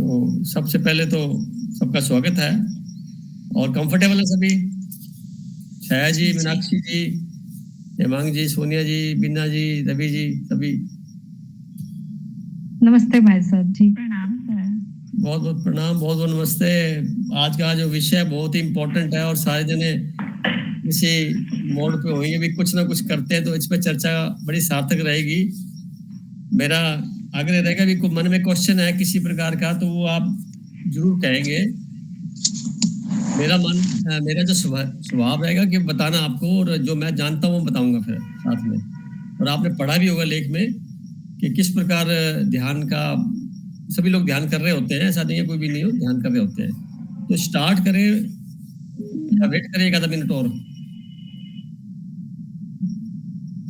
तो सबसे पहले तो सबका स्वागत है और कंफर्टेबल है सभी। छाया जी, मीनाक्षी जी, हेमांग जी, सोनिया जी, बीना जी, रवि जी, सभी नमस्ते भाई साहब जी। प्रणाम सर। बहुत बहुत प्रणाम, बहुत बहुत नमस्ते। आज का जो विषय बहुत ही इम्पोर्टेंट है और सारे जने इसी मोड पे होंगे भी, कुछ ना कुछ करते हैं तो इस पर चर्चा बड़ी सार्थक रहेगी। मेरा आग्रह रहेगा भी कोई मन में क्वेश्चन है किसी प्रकार का तो वो आप जरूर कहेंगे। मेरा जो स्वभाव रहेगा कि बताना आपको, और जो मैं जानता हूँ बताऊंगा फिर साथ में। और आपने पढ़ा भी होगा लेख में कि किस प्रकार ध्यान का सभी लोग ध्यान कर रहे होते हैं, ऐसा नहीं है कोई भी नहीं हो, ध्यान कर रहे होते हैं। तो स्टार्ट करें या वेट करें एक आधा मिनट और?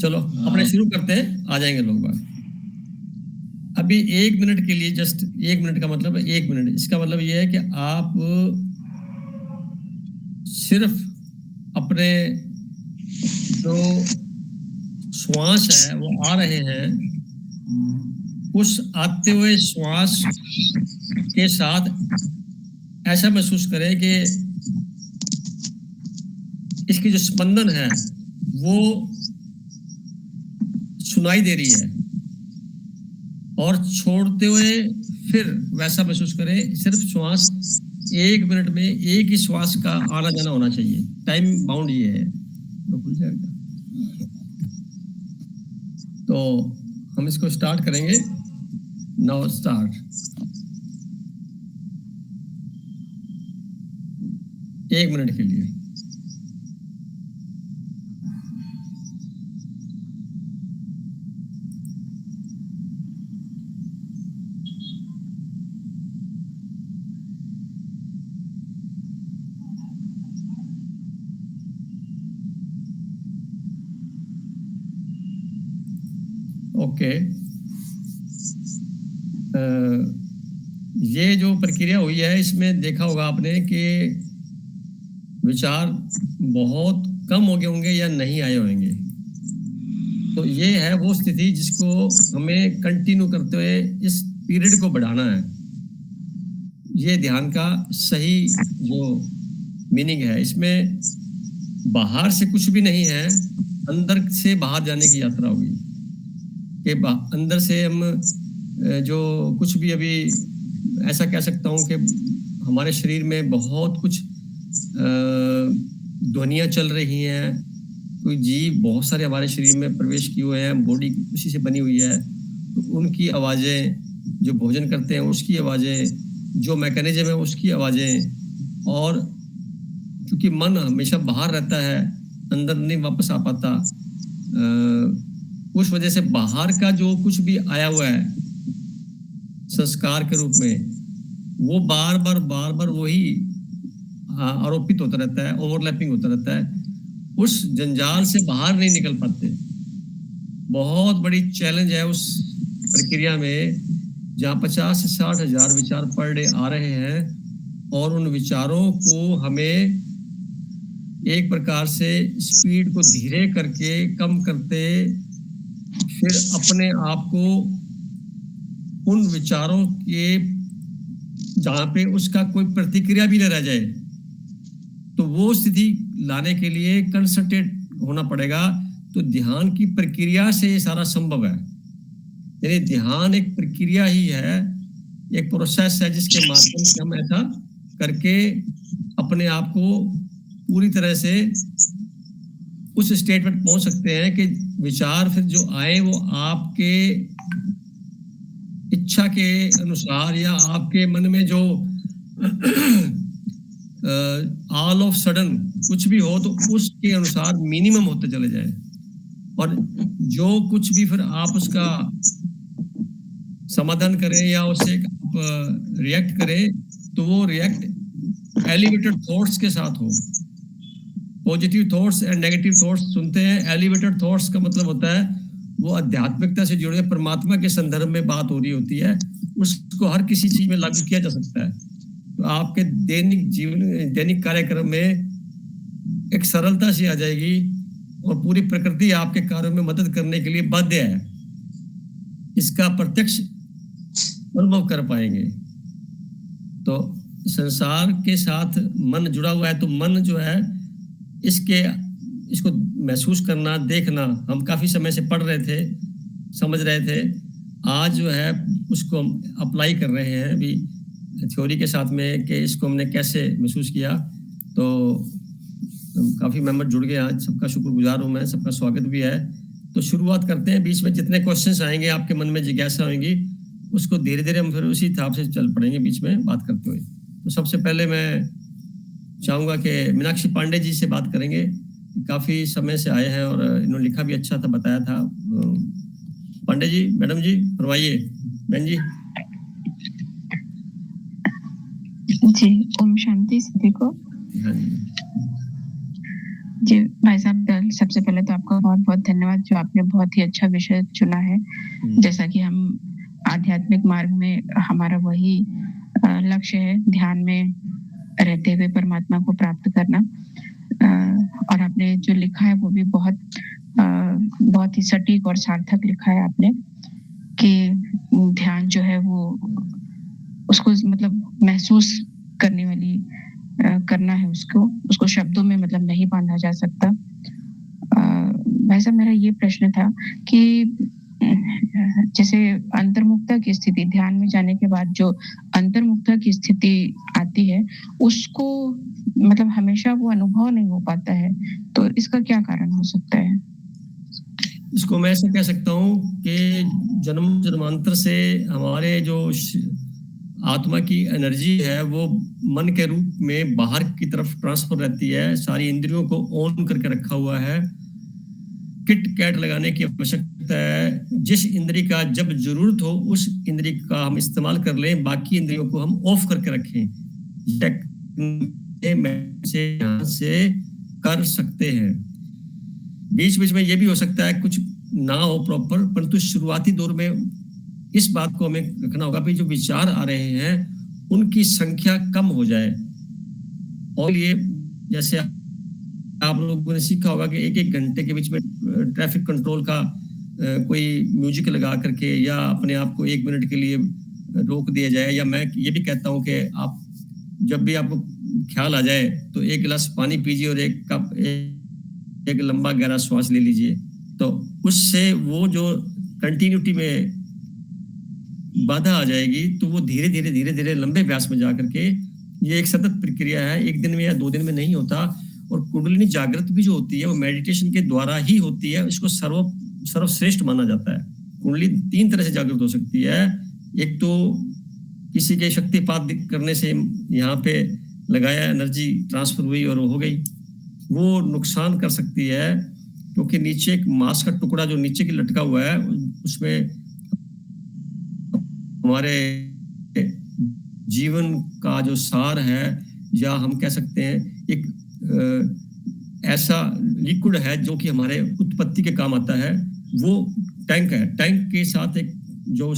चलो अपने शुरू करते हैं, आ जाएंगे लोग बाग। अभी 1 मिनट के लिए, जस्ट 1 मिनट का मतलब है 1 मिनट। इसका मतलब ये है कि आप सिर्फ अपने जो श्वास है वो आ रहे हैं, उस आते हुए श्वास के साथ ऐसा महसूस करें कि इसकी जो स्पंदन है वो सुनाई दे रही है, और छोड़ते हुए फिर वैसा महसूस करें। सिर्फ श्वास 1 मिनट में एक ही श्वास का आना जाना होना चाहिए। टाइम बाउंड ये है। तो हम इसको स्टार्ट करेंगे। Now start. 1 मिनट के लिए। ओके, ये जो प्रक्रिया हुई है इसमें देखा होगा आपने कि विचार बहुत कम हो गए होंगे या नहीं आए होंगे। तो ये है वो स्थिति जिसको हमें कंटिन्यू करते हुए इस पीरियड को बढ़ाना है। ये ध्यान का सही जो मीनिंग है, इसमें बाहर से कुछ भी नहीं है, अंदर से बाहर जाने की यात्रा होगी। कि अंदर से हम जो कुछ भी, अभी ऐसा कह सकता हूँ कि हमारे शरीर में बहुत कुछ ध्वनियाँ चल रही हैं। कोई जीव बहुत सारे हमारे शरीर में प्रवेश किए हुए हैं, बॉडी उसी से बनी हुई है, तो उनकी आवाज़ें, जो भोजन करते हैं उसकी आवाज़ें, जो मैकेनिज्म है उसकी आवाज़ें। और क्योंकि मन हमेशा बाहर रहता है, अंदर नहीं वापस आ पाता, उस वजह से बाहर का जो कुछ भी आया हुआ है संस्कार के रूप में, वो बार बार वही आरोपित होता रहता है, ओवरलैपिंग होता रहता है। उस जंजाल से बाहर नहीं निकल पाते। बहुत बड़ी चैलेंज है उस प्रक्रिया में, जहाँ 50 से 60 हजार विचार पर डे आ रहे हैं, और उन विचारों को हमें एक प्रकार से स्पीड को धीरे करके कम करते, फिर अपने आप को उन विचारों के जहां पे उसका कोई प्रतिक्रिया भी न रह जाए, तो वो स्थिति लाने के लिए कंसंट्रेट होना पड़ेगा। तो ध्यान की प्रक्रिया से ये सारा संभव है। यानी ध्यान एक प्रक्रिया ही है, एक प्रोसेस है जिसके माध्यम से हम ऐसा करके अपने आप को पूरी तरह से उस स्टेट पर पहुंच सकते हैं कि विचार फिर जो आए वो आपके इच्छा के अनुसार, या आपके मन में जो ऑल ऑफ सडन कुछ भी हो तो उसके अनुसार मिनिमम होते चले जाए, और जो कुछ भी फिर आप उसका समाधान करें या उससे आप रिएक्ट करें, तो वो रिएक्ट एलिवेटेड थॉट्स के साथ हो। Positive thoughts and negative thoughts सुनते हैं। एलिवेटेड थॉट्स का मतलब होता है वो आध्यात्मिकता से जुड़े, परमात्मा के संदर्भ में बात हो रही होती है, उसको हर किसी चीज में लागू किया जा सकता है। तो आपके दैनिक जीवन, दैनिक कार्यक्रम में एक सरलता सी आ जाएगी, और पूरी प्रकृति आपके कार्यों में मदद करने के लिए बाध्य है। इसका प्रत्यक्ष अनुभव कर पाएंगे। तो संसार के साथ मन जुड़ा हुआ है, तो मन जो है इसको महसूस करना, देखना, हम काफी समय से पढ़ रहे थे, समझ रहे थे। आज जो है उसको हम अप्लाई कर रहे हैं अभी थ्योरी के साथ में कि इसको हमने कैसे महसूस किया। तो काफी मेंबर जुड़ गए आज, सबका शुक्रगुजार हूं मैं, सबका स्वागत भी है। तो शुरुआत करते हैं। बीच में जितने क्वेश्चंस आएंगे, आपके मन में जिज्ञासा होगी, उसको धीरे धीरे हम फिर उसी हिसाब से चल पड़ेंगे बीच में बात करते हुए। तो सबसे पहले मैं चाहूंगा कि मीनाक्षी पांडे जी से बात करेंगे। काफी समय से आए हैं और इन्होंने लिखा भी अच्छा था, बताया था। पांडे जी, मैडम जी, फरमाइए। बहन जी। जी, ओम शांति सभी को। हाँ जी। जी भाई साहब, सबसे पहले तो आपका बहुत बहुत धन्यवाद, जो आपने बहुत ही अच्छा विषय चुना है। जैसा कि हम आध्यात्मिक मार्ग में हमारा वही लक्ष्य है, ध्यान में रहते हुए परमात्मा को प्राप्त करना। और आपने जो लिखा है वो भी बहुत ही सटीक और सार्थक लिखा है आपने, कि ध्यान जो है वो उसको मतलब महसूस करने वाली करना है, उसको शब्दों में मतलब नहीं बांधा जा सकता। भाई साहब, मेरा ये प्रश्न था कि जैसे अंतर्मुखता की स्थिति, ध्यान में जाने के बाद जो अंतर्मुखता की स्थिति आती है, उसको मतलब हमेशा वो अनुभव नहीं हो पाता है, तो इसका क्या कारण हो सकता है? इसको मैं ऐसे कह सकता हूँ कि जन्म जन्मांतर से हमारे जो आत्मा की एनर्जी है वो मन के रूप में बाहर की तरफ ट्रांसफर रहती है। सारी इंद्रियों को ऑन करके रखा हुआ है। किट कैट लगाने की आवश्यकता है। जिस इंद्री का जब जरूरत हो उस इंद्री का हम इस्तेमाल कर लें, बाकी इंद्रियों को हम ऑफ करके रखें। से कर सकते हैं। बीच बीच में ये भी हो सकता है कुछ ना हो प्रॉपर, परंतु शुरुआती दौर में इस बात को हमें रखना होगा कि जो विचार आ रहे हैं उनकी संख्या कम हो जाए। और ये जैसे आप लोगों ने सीखा होगा कि एक एक घंटे के बीच में ट्रैफिक कंट्रोल का कोई म्यूजिक लगा करके या अपने आप को 1 मिनट के लिए रोक दिया जाए। या मैं ये भी कहता हूं कि आप जब भी आपको ख्याल आ जाए तो 1 गिलास पानी पीजिए और एक लंबा गहरा श्वास ले लीजिए। तो उससे वो जो कंटिन्यूटी में बाधा आ जाएगी, तो वो धीरे धीरे लंबे व्यास में जा करके, ये एक सतत प्रक्रिया है, 1 दिन में या 2 दिन में नहीं होता। और कुंडलिनी जागृत भी जो होती है वो मेडिटेशन के द्वारा ही होती है। इसको सर्वश्रेष्ठ माना जाता है। कुंडली 3 तरह से जागृत हो सकती है। एक तो किसी के शक्तिपात करने से यहाँ पे लगाया, एनर्जी ट्रांसफर हुई और हो गई, वो नुकसान कर सकती है, क्योंकि नीचे एक मांस का टुकड़ा जो नीचे की लटका हुआ है, उसमें हमारे जीवन का जो सार है, या हम कह सकते हैं एक ऐसा लिक्विड है जो कि हमारे उत्पत्ति के काम आता है, वो टैंक है। टैंक के साथ एक जो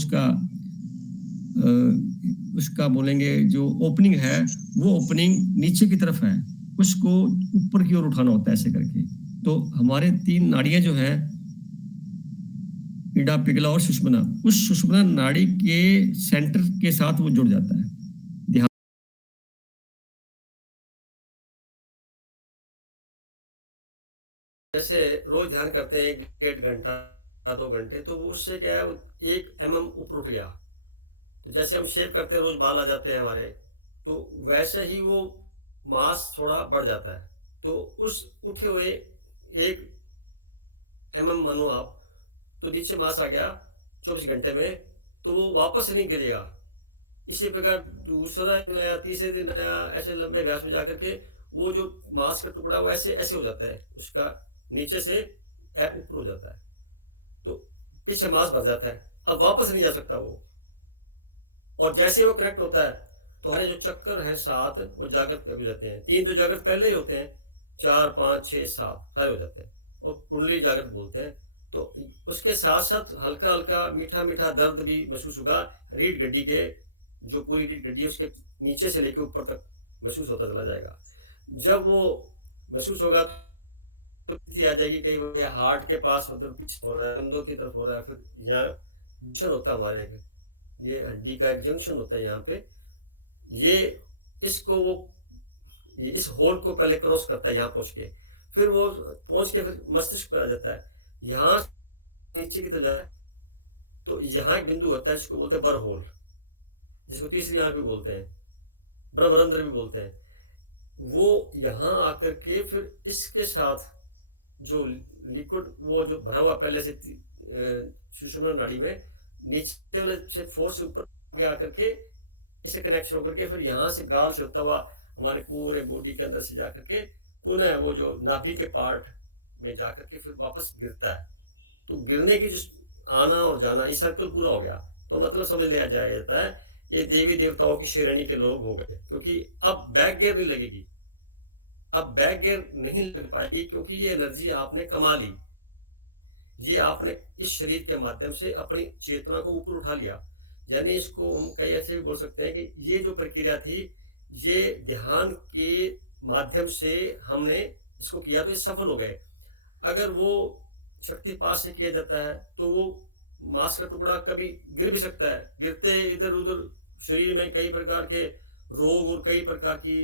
उसका बोलेंगे जो ओपनिंग है, वो ओपनिंग नीचे की तरफ है, उसको ऊपर की ओर उठाना होता है ऐसे करके। तो हमारे 3 नाड़ियां जो है, इडा, पिगला और सुषुम्ना, उस सुषुम्ना नाड़ी के सेंटर के साथ वो जुड़ जाता है। ध्यान जैसे रोज ध्यान करते हैं 1 घंटा 2 घंटे, तो उससे क्या है, 1 mm ऊपर उठ गया। तो जैसे हम शेव करते हैं, रोज बाल आ जाते हैं हमारे, तो वैसे ही वो मास थोड़ा बढ़ जाता है। तो उस उठे हुए 1 mm मानो आप, तो नीचे मास आ गया 24 घंटे में, तो वो वापस नहीं गिरेगा। इसी प्रकार दूसरा नया, तीसरे दिन नया, ऐसे लंबे व्यास में जाकर के वो जो मांस का टुकड़ा वो ऐसे ऐसे हो जाता है, उसका नीचे से ऊपर हो जाता है, तो पीछे मांस भर जाता है, अब वापस नहीं जा सकता वो। और जैसे वो करेक्ट होता है, तो हमारे जो चक्कर हैं 7, वो जागृत हो जाते हैं। 3 तो जागृत पहले ही होते हैं, 4 5 6 7 सारे हो जाते हैं, और कुंडली जागृत बोलते हैं। तो उसके साथ साथ हल्का हल्का मीठा मीठा दर्द भी महसूस होगा। रीढ़ गड्डी के जो पूरी रीढ़ गड्डी है उसके नीचे से लेकर ऊपर तक महसूस होता चला जाएगा। जब वो महसूस होगा तो आ जाएगी, कई बार हार्ट के पास उधर पीछे हो रहा है, कंधों की तरफ हो रहा है, फिर यहाँ जंक्शन होता है हमारे, ये हड्डी का एक जंक्शन होता है यहाँ पे, ये इसको वो इस होल को पहले क्रॉस करता है यहाँ पहुंच के, फिर वो पहुंच के फिर मस्तिष्क पर आ जाता है, यहाँ नीचे की तरफ जाए तो यहाँ एक बिंदु होता है जिसको बोलते हैं बर होल, जिसको तीसरी आंख भी बोलते हैं, ब्रह्मरंध्र भी बोलते हैं। वो यहाँ आकर के फिर इसके साथ जो लिक्विड वो जो भरा हुआ पहले से सुषुम्ना नाड़ी में नीचे वाले से फोर्स से ऊपर आकर के इससे कनेक्शन होकर के फिर यहाँ से गाल से होता हुआ हमारे पूरे बॉडी के अंदर से जाकर के पुनः वो जो नाभि के पार्ट में जाकर के फिर वापस गिरता है। तो गिरने की जो आना और जाना ये सर्कल पूरा हो गया, तो मतलब समझ लिया जाता है ये देवी देवताओं की श्रेणी के लोग हो गए, क्योंकि अब बैक गियर नहीं लगेगी, अब बैक गियर नहीं लग पाएगी, क्योंकि ये एनर्जी आपने कमा ली, ये आपने इस शरीर के माध्यम से अपनी चेतना को ऊपर उठा लिया। यानी इसको हम कई ऐसे भी बोल सकते हैं कि ये जो प्रक्रिया थी ये ध्यान के माध्यम से हमने इसको किया तो ये सफल हो गए। अगर वो शक्तिपात से किया जाता है तो वो मांस का टुकड़ा कभी गिर भी सकता है, गिरते इधर उधर शरीर में कई प्रकार के रोग और कई प्रकार की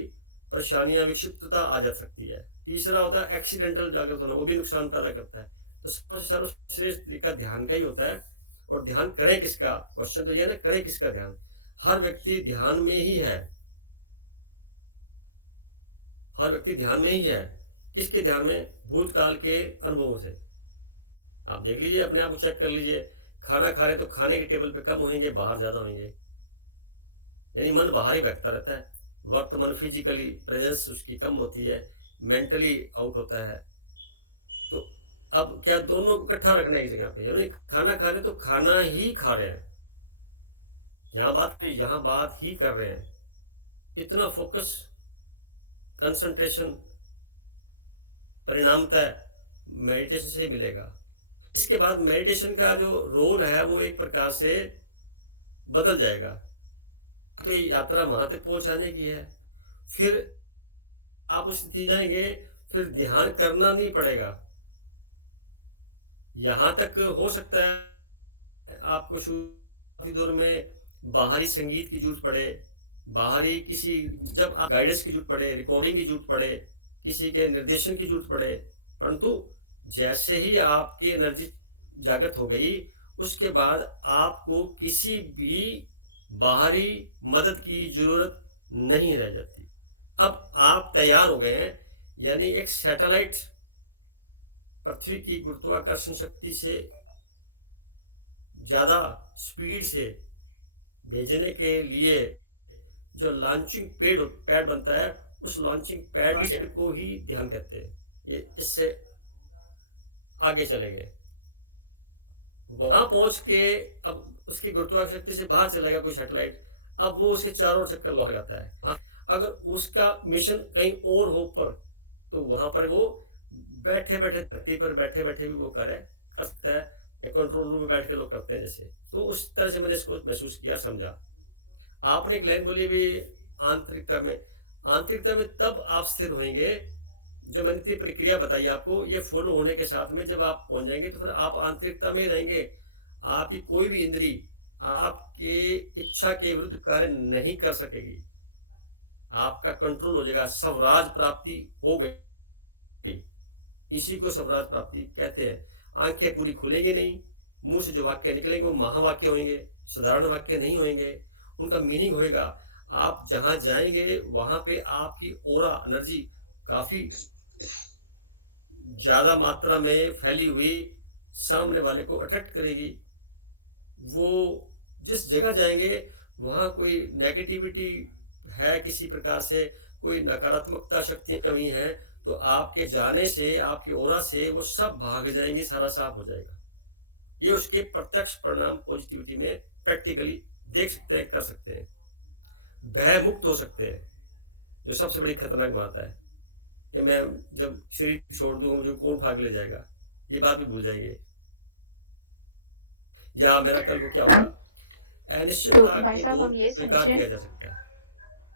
परेशानियां विक्षिप्तता आ जा सकती है। तीसरा होता है एक्सीडेंटल जागृत होना, वो भी नुकसान पैदा करता है। तो सबसे सर्वश्रेष्ठ तरीका ध्यान का ही होता है। और ध्यान करें किसका, क्वेश्चन तो ये ना, करें किसका ध्यान। हर व्यक्ति ध्यान में ही है, हर व्यक्ति ध्यान में ही है। किसके ध्यान में? भूतकाल के अनुभवों से। आप देख लीजिए, अपने आप को चेक कर लीजिए, खाना खा रहे तो खाने के टेबल पे कम होंगे, बाहर ज्यादा होंगे, यानी मन बाहर ही बहता रहता है। वर्तमान फिजिकली प्रेजेंस उसकी कम होती है, मेंटली आउट होता है। तो अब क्या दोनों को इकट्ठा रखना है एक जगह पे, यानी खाना खा रहे तो खाना ही खा रहे हैं, यहाँ बात ही कर रहे हैं। इतना फोकस, कंसंट्रेशन परिणामतः मेडिटेशन से ही मिलेगा। इसके बाद मेडिटेशन का जो रोल है वो एक प्रकार से बदल जाएगा। तो ये यात्रा वहां तक पहुंचाने की है, फिर आप उस स्थिति जाएंगे, फिर ध्यान करना नहीं पड़ेगा। यहां तक हो सकता है आपको शुरुआती दौर में बाहरी संगीत की जरूरत पड़े, बाहरी किसी, जब आप गाइडेंस की जरूरत पड़े, रिकॉर्डिंग की जरूरत पड़े, किसी के निर्देशन की जरूरत पड़े, परंतु जैसे ही आपकी एनर्जी जागृत हो गई उसके बाद आपको किसी भी बाहरी मदद की जरूरत नहीं रह जाती। अब आप तैयार हो गए हैं, यानी एक सैटेलाइट पृथ्वी की गुरुत्वाकर्षण शक्ति से ज्यादा स्पीड से भेजने के लिए जो लॉन्चिंग पैड बनता है, उस लॉन्चिंग पैड को ही ध्यान कहते हैं। ये इससे आगे चले गए, वहां पहुंच के अब उसकी गुरुत्वाकर्षण शक्ति से बाहर चलेगा कोई सैटेलाइट, अब वो उसके चारों ओर चक्कर लगाता है। हाँ, अगर उसका मिशन कहीं और हो पर, तो वहां पर वो बैठे बैठे धरती पर बैठे बैठे भी वो कर सकता है, कंट्रोल रूम में बैठ के लोग करते हैं जैसे। तो उस तरह से मैंने इसको महसूस किया, समझा। आपने एक लाइन बोली भी आंतरिकता में, आंतरिकता में तब आप स्थिर होंगे, जो मैंने इतनी प्रक्रिया बताई आपको, ये फॉलो होने के साथ में जब आप पहुंच जाएंगे तो फिर आप आंतरिकता में ही रहेंगे। आपकी कोई भी इंद्री आपके इच्छा के विरुद्ध कार्य नहीं कर सकेगी, आपका कंट्रोल हो जाएगा, स्वराज प्राप्ति हो गई। इसी को स्वराज प्राप्ति कहते हैं। आंखें पूरी खुलेंगी नहीं, मुंह से जो वाक्य निकलेंगे वो महावाक्य होंगे, साधारण वाक्य नहीं होंगे, उनका मीनिंग होएगा। आप जहां जाएंगे वहां पे आपकी ऑरा एनर्जी काफी ज्यादा मात्रा में फैली हुई सामने वाले को अट्रैक्ट करेगी। वो जिस जगह जाएंगे वहां कोई नेगेटिविटी है, किसी प्रकार से कोई नकारात्मकता शक्ति कमी है, तो आपके जाने से, आपकी ऑरा से वो सब भाग जाएंगे, सारा साफ हो जाएगा। ये उसके प्रत्यक्ष परिणाम पॉजिटिविटी में प्रैक्टिकली देख सकते हैं, कर सकते हैं। भय मुक्त हो सकते हैं, जो सबसे बड़ी खतरनाक बात है कि मैं जब शरीर छोड़ दूं मुझे कौन उठा के ले जाएगा, ये बात भी भूल जाएंगे, या मेरा कल को क्या होगा, अनिश्चितता को स्वीकार किया जा सकता है।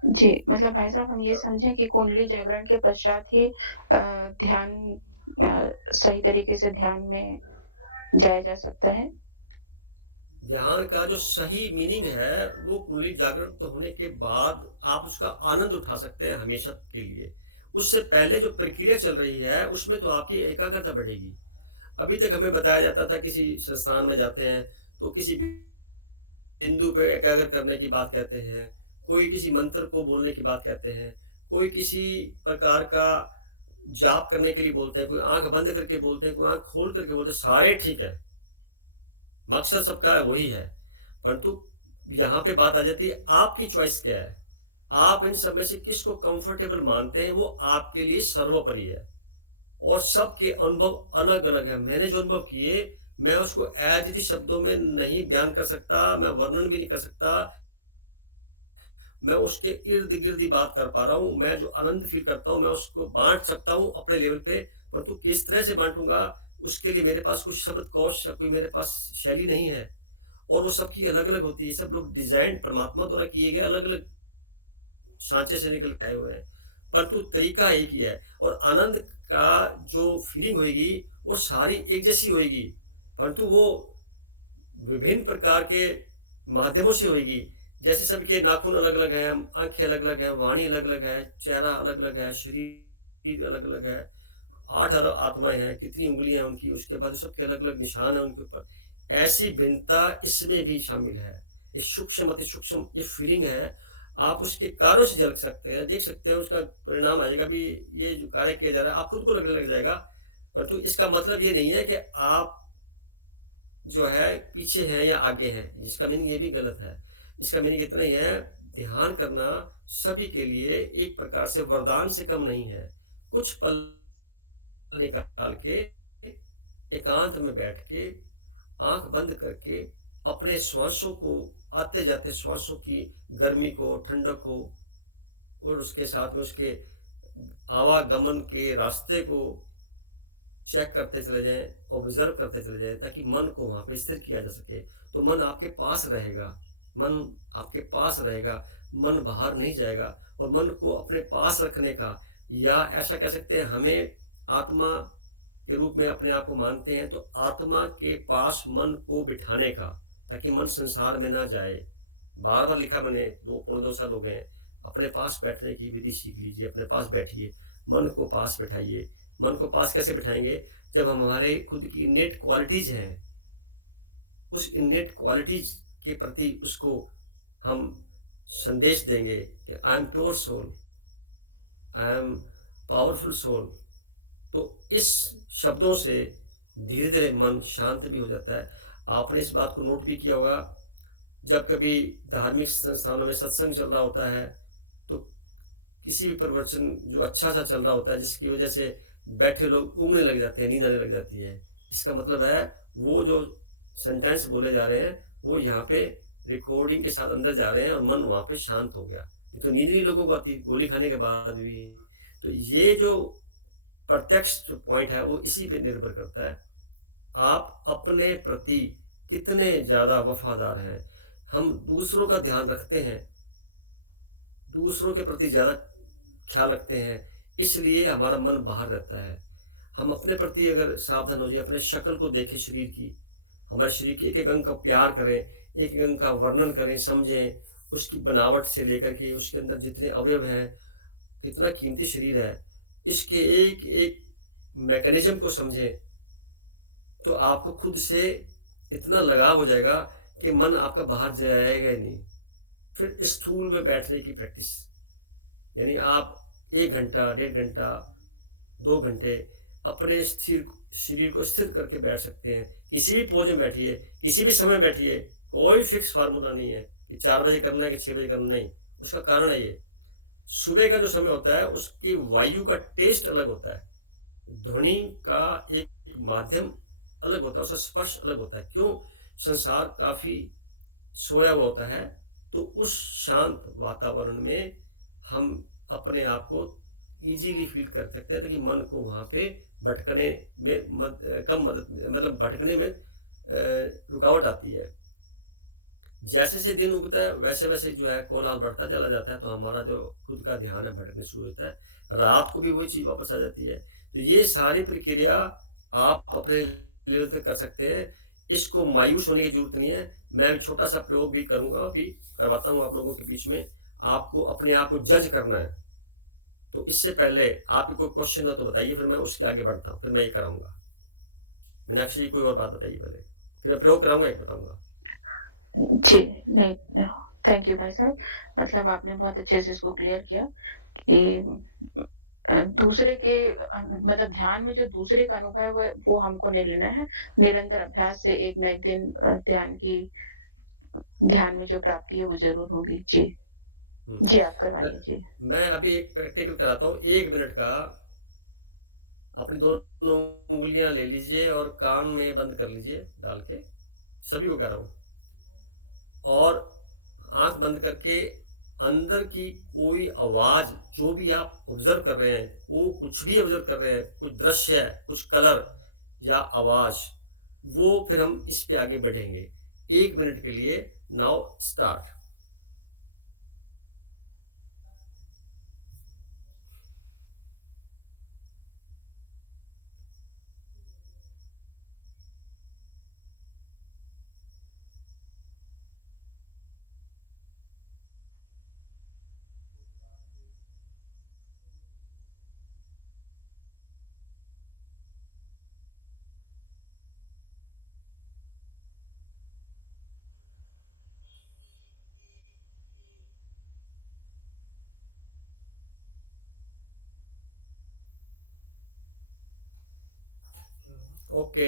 जी, मतलब भाई साहब हम ये समझे कि कुंडली जागरण के पश्चात ही ध्यान सही तरीके से ध्यान में जाया जा सकता है। ध्यान का जो सही मीनिंग है वो कुंडली जागृत होने के बाद आप उसका आनंद उठा सकते हैं हमेशा के लिए। उससे पहले जो प्रक्रिया चल रही है उसमें तो आपकी एकाग्रता बढ़ेगी। अभी तक हमें बताया जाता था किसी संस्थान में जाते हैं तो किसी बिंदु पे एकाग्र करने की बात कहते हैं, कोई किसी मंत्र को बोलने की बात कहते हैं, कोई किसी प्रकार का जाप करने के लिए बोलते हैं, कोई आंख बंद करके बोलते हैं, कोई आंख खोल करके बोलते हैं, सारे ठीक है, मकसद सबका वही है। परंतु यहाँ पे बात आ जाती है आपकी चॉइस क्या है, आप इन सब में से किसको कंफर्टेबल मानते हैं, वो आपके लिए सर्वोपरि है। और सबके अनुभव अलग अलग है। मैंने जो अनुभव किए मैं उसको एज इट शब्दों में नहीं बयान कर सकता, मैं वर्णन भी नहीं कर सकता, मैं उसके इर्द गिर्द ही बात कर पा रहा हूँ। मैं जो आनंद फील करता हूँ मैं उसको बांट सकता हूँ अपने लेवल पे, परंतु किस तरह से बांटूंगा उसके लिए मेरे पास कुछ शब्द कोश या कोई मेरे पास शैली नहीं है। और वो सबकी अलग अलग होती है। सब लोग डिजाइन परमात्मा द्वारा किए गए अलग अलग सांचे से निकल के आए हुए हैं, परंतु तरीका एक ही है। और आनंद का जो फीलिंग होगी वो सारी एक जैसी होगी, परंतु वो विभिन्न प्रकार के माध्यमों से होगी। जैसे सबके नाखून अलग अलग हैं, आंखें अलग अलग हैं, वाणी अलग अलग है, चेहरा अलग अलग है, शरीर अलग अलग है, 8 आत्माएं हैं, कितनी उंगलियां हैं उनकी, उसके बाद सबके अलग अलग निशान है उनके ऊपर। ऐसी भिन्नता इसमें भी शामिल है। ये सूक्ष्म अति सूक्ष्म ये फीलिंग है, आप उसके कार्यों से झलक सकते हैं, देख सकते हैं, उसका परिणाम आएगा भी। ये जो कार्य किया जा रहा है आप खुद को लगने लग जाएगा। परंतु इसका मतलब ये नहीं है कि आप जो है पीछे हैं या आगे हैं, जिसका मीनिंग ये भी गलत है। इसका मीनिंग इतना ही है, ध्यान करना सभी के लिए एक प्रकार से वरदान से कम नहीं है। कुछ पल निकाल के एकांत में बैठ के आंख बंद करके अपने श्वासों को, आते जाते श्वासों की गर्मी को, ठंडक को, और उसके साथ में उसके आवागमन के रास्ते को चेक करते चले जाएं, ऑब्जर्व करते चले जाएं, ताकि मन को वहां पे स्थिर किया जा सके। तो मन आपके पास रहेगा, मन आपके पास रहेगा, मन बाहर नहीं जाएगा। और मन को अपने पास रखने का, या ऐसा कह सकते हैं हमें आत्मा के रूप में अपने आप को मानते हैं, तो आत्मा के पास मन को बिठाने का, ताकि मन संसार में ना जाए। बार बार लिखा मैंने, 2 साल हो गए, अपने पास बैठने की विधि सीख लीजिए, अपने पास बैठिए, मन को पास बैठाइए। मन को पास कैसे बैठाएंगे? जब हम हमारे खुद की इनेट क्वालिटीज हैं, उस इनेट क्वालिटीज के प्रति उसको हम संदेश देंगे कि I am pure soul, I am powerful soul. तो इस शब्दों से धीरे धीरे मन शांत भी हो जाता है। आपने इस बात को नोट भी किया होगा, जब कभी धार्मिक संस्थानों में सत्संग चल रहा होता है तो किसी भी प्रवचन जो अच्छा सा चल रहा होता है, जिसकी वजह से बैठे लोग ऊँगने लग जाते हैं, नींद आने लग जाती है, इसका मतलब है वो जो सेंटेंस बोले जा रहे हैं वो यहाँ पे रिकॉर्डिंग के साथ अंदर जा रहे हैं और मन वहां पे शांत हो गया। ये तो नींद नहीं लोगों को आती गोली खाने के बाद भी। तो ये जो प्रत्यक्ष जो पॉइंट है वो इसी पे निर्भर करता है, आप अपने प्रति कितने ज्यादा वफादार हैं। हम दूसरों का ध्यान रखते हैं, दूसरों के प्रति ज्यादा ख्याल रखते हैं, इसलिए हमारा मन बाहर रहता है। हम अपने प्रति अगर सावधान हो जाए, अपने शक्ल को देखें, शरीर की, हमारे शरीर के एक एक अंग का प्यार करें, एक एक अंग का वर्णन करें, समझें, उसकी बनावट से लेकर के उसके अंदर जितने अवयव हैं, कितना कीमती शरीर है, इसके एक एक मैकेनिज्म को समझें, तो आपको खुद से इतना लगाव हो जाएगा कि मन आपका बाहर जाएगा ही नहीं। फिर स्थूल में बैठने की प्रैक्टिस, यानी आप 1 घंटा, 1.5 घंटा, 2 घंटे अपने स्थिर शरीर को स्थिर करके बैठ सकते हैं। किसी भी पोज में बैठिए, किसी भी समय बैठिए, कोई फिक्स फार्मूला नहीं है कि 4 बजे करना है कि 6 बजे करना, नहीं। उसका कारण है ये, सुबह का जो समय होता है उसकी वायु का टेस्ट अलग होता है, ध्वनि का एक माध्यम अलग होता है, उसका स्पर्श अलग होता है। क्यों? संसार काफी सोया हुआ होता है, तो उस शांत वातावरण में हम अपने आप को इजीली फील कर सकते हैं, ताकि मन को वहां पे भटकने में कम मदद, मतलब भटकने में रुकावट आती है। जैसे से दिन उगता है वैसे वैसे जो है कोलाहल बढ़ता चला जाता है, तो हमारा जो खुद का ध्यान है भटकने शुरू होता है। रात को भी वही चीज वापस आ जाती है। तो ये सारी प्रक्रिया आप अपने लेवल तक कर सकते हैं। इसको मायूस होने की जरूरत नहीं है। मैं छोटा सा प्रयोग भी करूंगा, कि करवाता हूं आप लोगों के बीच में। आपको अपने आप को जज करना है। तो इससे पहले आपके कोई क्वेश्चन हो तो बताइए, फिर मैं उसके आगे बढ़ता हूँ, फिर मैं ये कराऊंगा। मीनाक्षी जी कोई और बात बताइए पहले, फिर मैं प्रयोग कराऊंगा, एक बताऊंगा। जी, नहीं, थैंक यू भाई साहब। मतलब आपने बहुत अच्छे से इसको क्लियर किया कि दूसरे के मतलब ध्यान में जो दूसरे का अनुभव है वो हमको नहीं लेना है। निरंतर अभ्यास से एक न एक दिन ध्यान में जो प्राप्ति है वो ज़रूर होगी। जी। हम्म। जी, आप मैं करवाइए। जी। मैं अभी एक प्रैक्टिकल कराता हूँ, 1 मिनट का। अपनी दोनों उंगलियां ले लीजिए और कान में बंद कर लीजिए डाल के, सभी को कह रहा हूँ। और आंख बंद करके अंदर की कोई आवाज जो भी आप ऑब्जर्व कर रहे हैं, वो कुछ भी ऑब्जर्व कर रहे हैं, कुछ दृश्य है, कुछ कलर या आवाज, वो फिर हम इस पे आगे बढ़ेंगे 1 मिनट के लिए। Now start. ओके।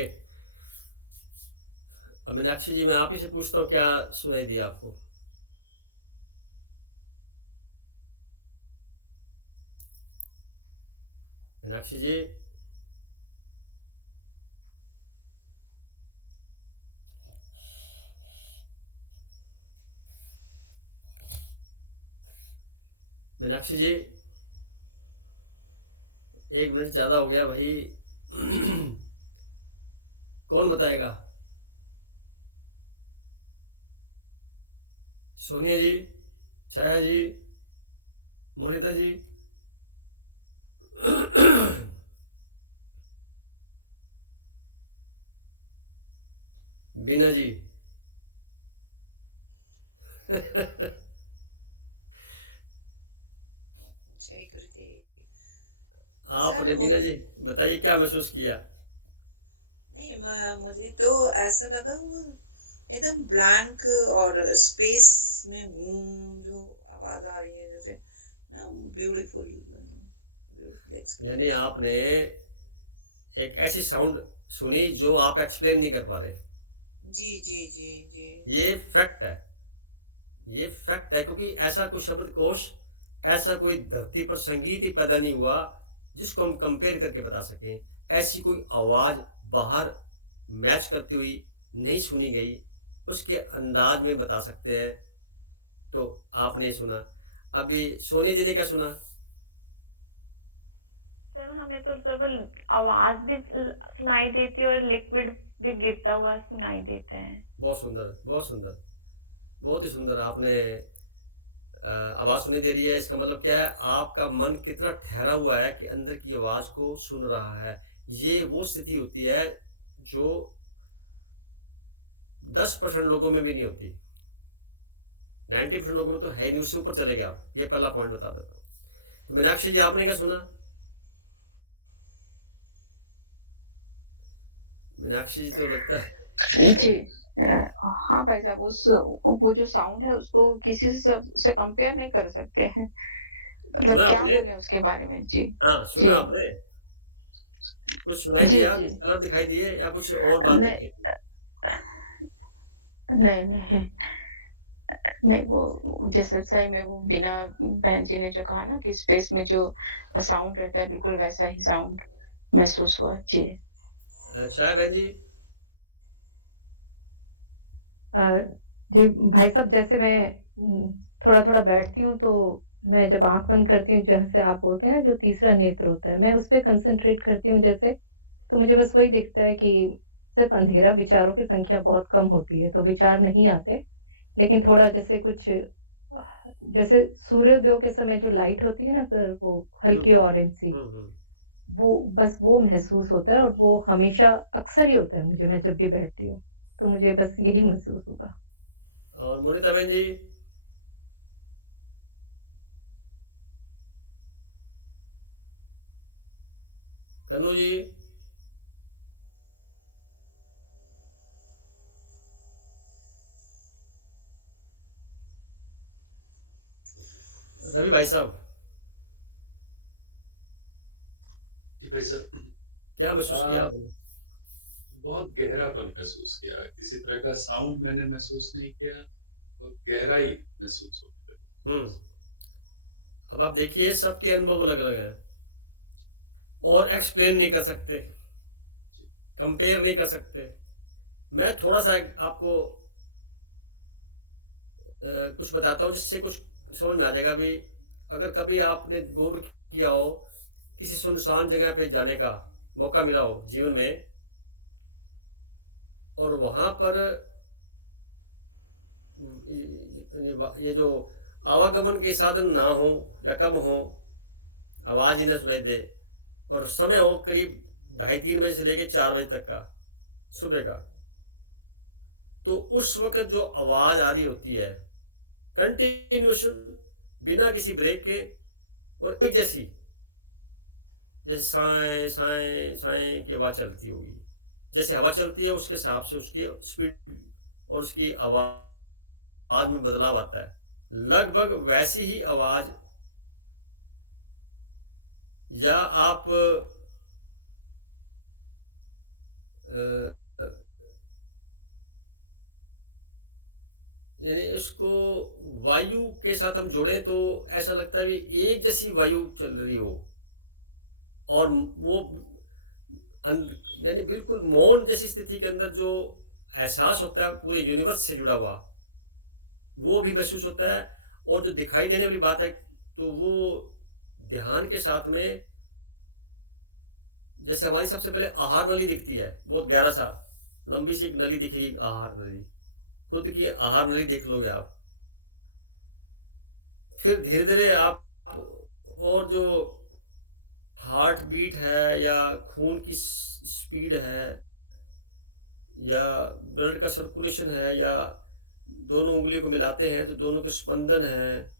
अब मीनाक्षी जी, मैं आप ही से पूछता हूँ, क्या सुनाई दिया आपको? मीनाक्षी जी। मीनाक्षी जी, 1 मिनट ज्यादा हो गया भाई। कौन बताएगा? सोनिया जी, छाया जी, मोनिता जी। बीना जी। जय गुरुदेव। आपने सर बीना जी बताइए, क्या महसूस किया? नहीं, मुझे तो ऐसा लगा वो एकदम ब्लैंक और स्पेस में जो आवाज आ रही है, जैसे ना, ब्यूटीफुल ब्यूटीफुल यानी एक्सपीरियंस। आपने एक ऐसी साउंड सुनी जो आप एक्सप्लेन नहीं कर पा रहे। जी जी जी जी। ये फैक्ट है, ये फैक्ट है, क्योंकि ऐसा कोई शब्दकोश, ऐसा कोई धरती पर संगीत ही पैदा नहीं हुआ जिसको हम कंपेयर करके बता सकें। ऐसी कोई आवाज बाहर मैच करती हुई नहीं सुनी गई, उसके अंदाज में बता सकते हैं। तो आपने सुना, अभी सोनी जी ने क्या सुना? सर हमें तो केवल आवाज भी सुनाई देती है और लिक्विड भी गिरता हुआ सुनाई देता है। बहुत सुंदर, बहुत सुंदर, बहुत ही सुंदर। आपने आवाज सुनी दे रही है, इसका मतलब क्या है? आपका मन कितना ठहरा हुआ है कि अंदर की आवाज को सुन रहा है। ये वो स्थिति होती है जो 10% लोगों में भी नहीं होती, 90% लोगों में तो है नहीं। उससे ऊपर चले गए आप, ये पहला पॉइंट बता देता हूँ। तो मीनाक्षी जी, आपने क्या सुना? मीनाक्षी जी तो लगता है जी। हाँ भाई साहब, वो जो साउंड है उसको किसी से कंपेयर नहीं कर सकते हैं। मतलब सुना क्या आपने? बोले उसके बारे में। जी। हाँ, सुना जी। आपने? कुछ सुनाई जी। दिया, जी। कुछ कलर दिखाई दिए, या कुछ और बात नहीं, दिखी? नहीं, नहीं, नहीं, वो जैसे सही में वो बिना बहन जी ने जो कहा ना कि स्पेस में जो साउंड रहता है, बिल्कुल वैसा ही साउंड महसूस हुआ। जी। अच्छा है बहन जी। अ, जी भाई साहब, जैसे मैं थोड़ा थोड़ा बैठती हूँ, तो मैं जब आंख बंद करती हूँ, जैसे आप बोलते हैं ना, जो तीसरा नेत्र होता है, मैं उस पर कंसंट्रेट करती हूँ जैसे, तो मुझे बस वही दिखता है कि सिर्फ अंधेरा, विचारों की संख्या बहुत कम होती है, तो विचार नहीं आते। लेकिन थोड़ा जैसे कुछ, जैसे सूर्योदय के समय जो लाइट होती है ना सर, वो हल्की हम्म, ऑरेंज सी, हम्म। वो बस वो महसूस होता है, और वो हमेशा अक्सर ही होता है मुझे, मैं जब भी बैठती हूँ। तो मुझे बस यही महसूस हुआ। और मोनिता बहन जी? कन्नू जी? रवि भाई साहब, जी भाई साहब, क्या महसूस किया आपने? बहुत गहरापन महसूस किया। किसी तरह का साउंड मैंने महसूस नहीं किया और गहराई महसूस होती है। अब आप देखिए, सबके अनुभव अलग अलग हैं और एक्सप्लेन नहीं कर सकते, कंपेयर नहीं कर सकते। मैं थोड़ा सा आपको कुछ बताता हूँ जिससे कुछ समझ में आ जाएगा भी। अगर कभी आपने गौर किया हो, किसी सुनसान जगह पे जाने का मौका मिला हो जीवन में, और वहां पर ये जो आवागमन के साधन ना हो या कम हो, आवाज ही ना सुनाई दे, और समय हो करीब 2:30-3 बजे से लेकर 4 बजे तक का सुबह का, तो उस वक्त जो आवाज आ रही होती है कंटिन्यूस, बिना किसी ब्रेक के, और एक जैसी, जैसे साए साए साए की आवाज चलती होगी, जैसे हवा चलती है उसके हिसाब से उसकी स्पीड और उसकी आवाज में बदलाव आता है। लगभग वैसी ही आवाज, या आप यानी इसको वायु के साथ हम जोड़े तो ऐसा लगता है भी एक जैसी वायु चल रही हो, और वो यानी बिल्कुल मौन जैसी स्थिति के अंदर जो एहसास होता है पूरे यूनिवर्स से जुड़ा हुआ, वो भी महसूस होता है। और जो दिखाई देने वाली बात है, तो वो ध्यान के साथ में, जैसे हमारी सबसे पहले आहार नली दिखती है, बहुत गहरा सा लंबी सी एक नली दिखेगी, आहार नली, खुद की आहार नली देख लोगे आप। फिर धीरे धीरे आप, और जो हार्ट बीट है या खून की स्पीड है या ब्लड का सर्कुलेशन है, या दोनों उंगलियों को मिलाते हैं तो दोनों के स्पंदन है,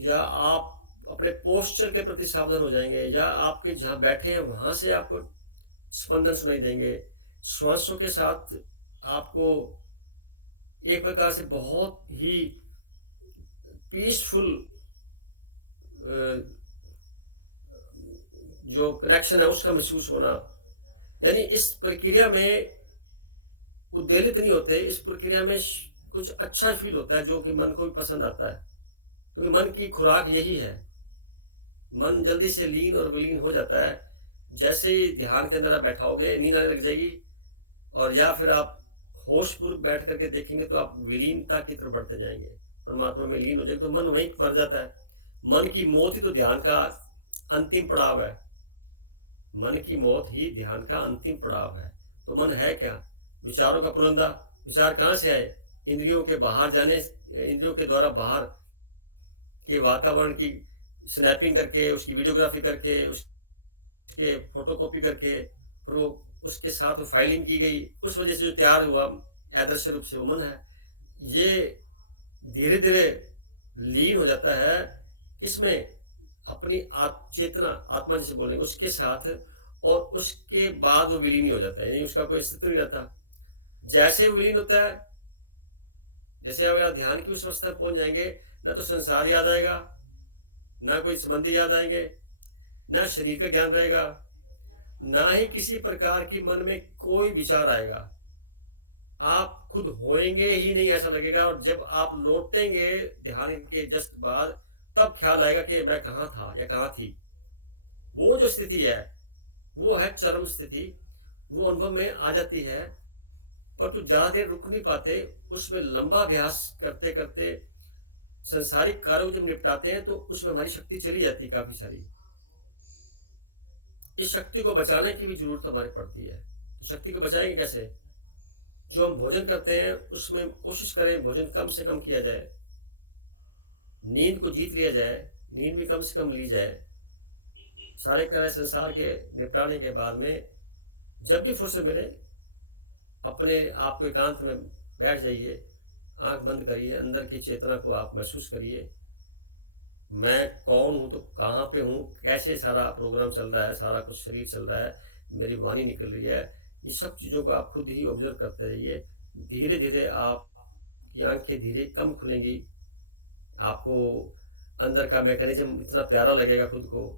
या आप अपने पोस्चर के प्रति सावधान हो जाएंगे, या आपके जहाँ बैठे हैं वहां से आपको स्पंदन सुनाई देंगे। श्वासों के साथ आपको एक प्रकार से बहुत ही पीसफुल जो कनेक्शन है उसका महसूस होना। यानी इस प्रक्रिया में उद्वेलित नहीं होते, इस प्रक्रिया में कुछ अच्छा फील होता है जो कि मन को भी पसंद आता है, क्योंकि मन की खुराक यही है। मन जल्दी से लीन और विलीन हो जाता है। जैसे ही ध्यान के अंदर आप बैठाओगे, नींद आने लग जाएगी, और या फिर आप होशपूर्वक बैठ करके देखेंगे तो आप विलीनता की तरफ बढ़ते जाएंगे, परमात्मा में लीन हो जाएंगे, तो मन वहीं मर जाता है। मन की मौत ही तो ध्यान का अंतिम पड़ाव है। मन की मौत ही ध्यान का अंतिम पड़ाव है। तो मन है क्या? विचारों का पुलंदा। विचार कहाँ से आए? इंद्रियों के बाहर जाने, इंद्रियों के द्वारा बाहर के वातावरण की स्नैपिंग करके, उसकी वीडियोग्राफी करके, उसके फोटोकॉपी करके, और वो उसके साथ फाइलिंग की गई, उस वजह से जो तैयार हुआ आदर्श रूप से, वो मन है। ये धीरे धीरे लीन हो जाता है इसमें, अपनी चेतना, आत्मा जिसे बोलेंगे, उसके साथ, और उसके बाद वो विलीन हो जाता है, यानी उसका कोई अस्तित्व नहीं रहता। जैसे वो विलीन होता है, जैसे आप ध्यान की उस अवस्था पहुंच जाएंगे, ना तो संसार याद आएगा, ना कोई संबंधी याद आएंगे, ना शरीर का ज्ञान रहेगा, ना ही किसी प्रकार की मन में कोई विचार आएगा। आप खुद होएंगे ही नहीं, ऐसा लगेगा। और जब आप लौटेंगे ध्यान के जस्ट बाद, तब ख्याल आएगा कि मैं कहाँ था या कहाँ थी। वो जो स्थिति है वो है चरम स्थिति, वो अनुभव में आ जाती है, पर तो ज्यादा देर रुक नहीं पाते। उसमें लंबा अभ्यास करते करते संसारिक कार्यों जब निपटाते हैं तो उसमें हमारी शक्ति चली जाती है काफी सारी। इस शक्ति को बचाने की भी जरूरत हमारी पड़ती है। तो शक्ति को बचाएंगे कैसे? जो हम भोजन करते हैं उसमें कोशिश करें भोजन कम से कम किया जाए, नींद को जीत लिया जाए, नींद भी कम से कम ली जाए। सारे कार्य संसार के निपटाने के बाद में जब भी फुर्सत मिले अपने आप को एकांत में बैठ जाइए, आंख बंद करिए, अंदर की चेतना को आप महसूस करिए। मैं कौन हूँ, तो कहाँ पे हूँ, कैसे सारा प्रोग्राम चल रहा है, सारा कुछ शरीर चल रहा है, मेरी वाणी निकल रही है, ये सब चीज़ों को आप खुद ही ऑब्जर्व करते रहिए। धीरे धीरे आपकी आंखें धीरे कम खुलेंगी, आपको अंदर का मैकेनिज्म इतना प्यारा लगेगा खुद को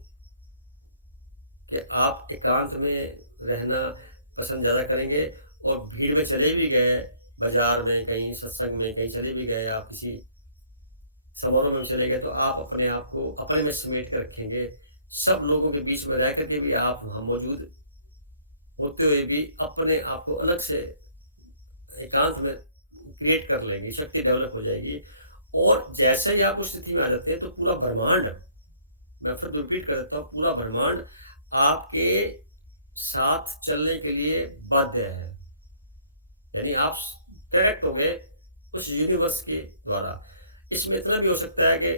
कि आप एकांत में रहना पसंद ज़्यादा करेंगे। और भीड़ में चले भी गए, बाजार में, कहीं सत्संग में, कहीं चले भी गए, आप किसी समारोह में चले गए, तो आप अपने आप को अपने में समेट कर रखेंगे। सब लोगों के बीच में रह करके भी आप हम मौजूद होते हुए भी अपने आप को अलग से एकांत में क्रिएट कर लेंगे, शक्ति डेवलप हो जाएगी। और जैसे ही आप उस स्थिति में आ जाते हैं तो पूरा ब्रह्मांड, मैं फिर रिपीट कर देता हूँ, पूरा ब्रह्मांड आपके साथ चलने के लिए बाध्य है। यानी आप डायरेक्ट हो गए उस यूनिवर्स के द्वारा। इसमें इतना भी हो सकता है कि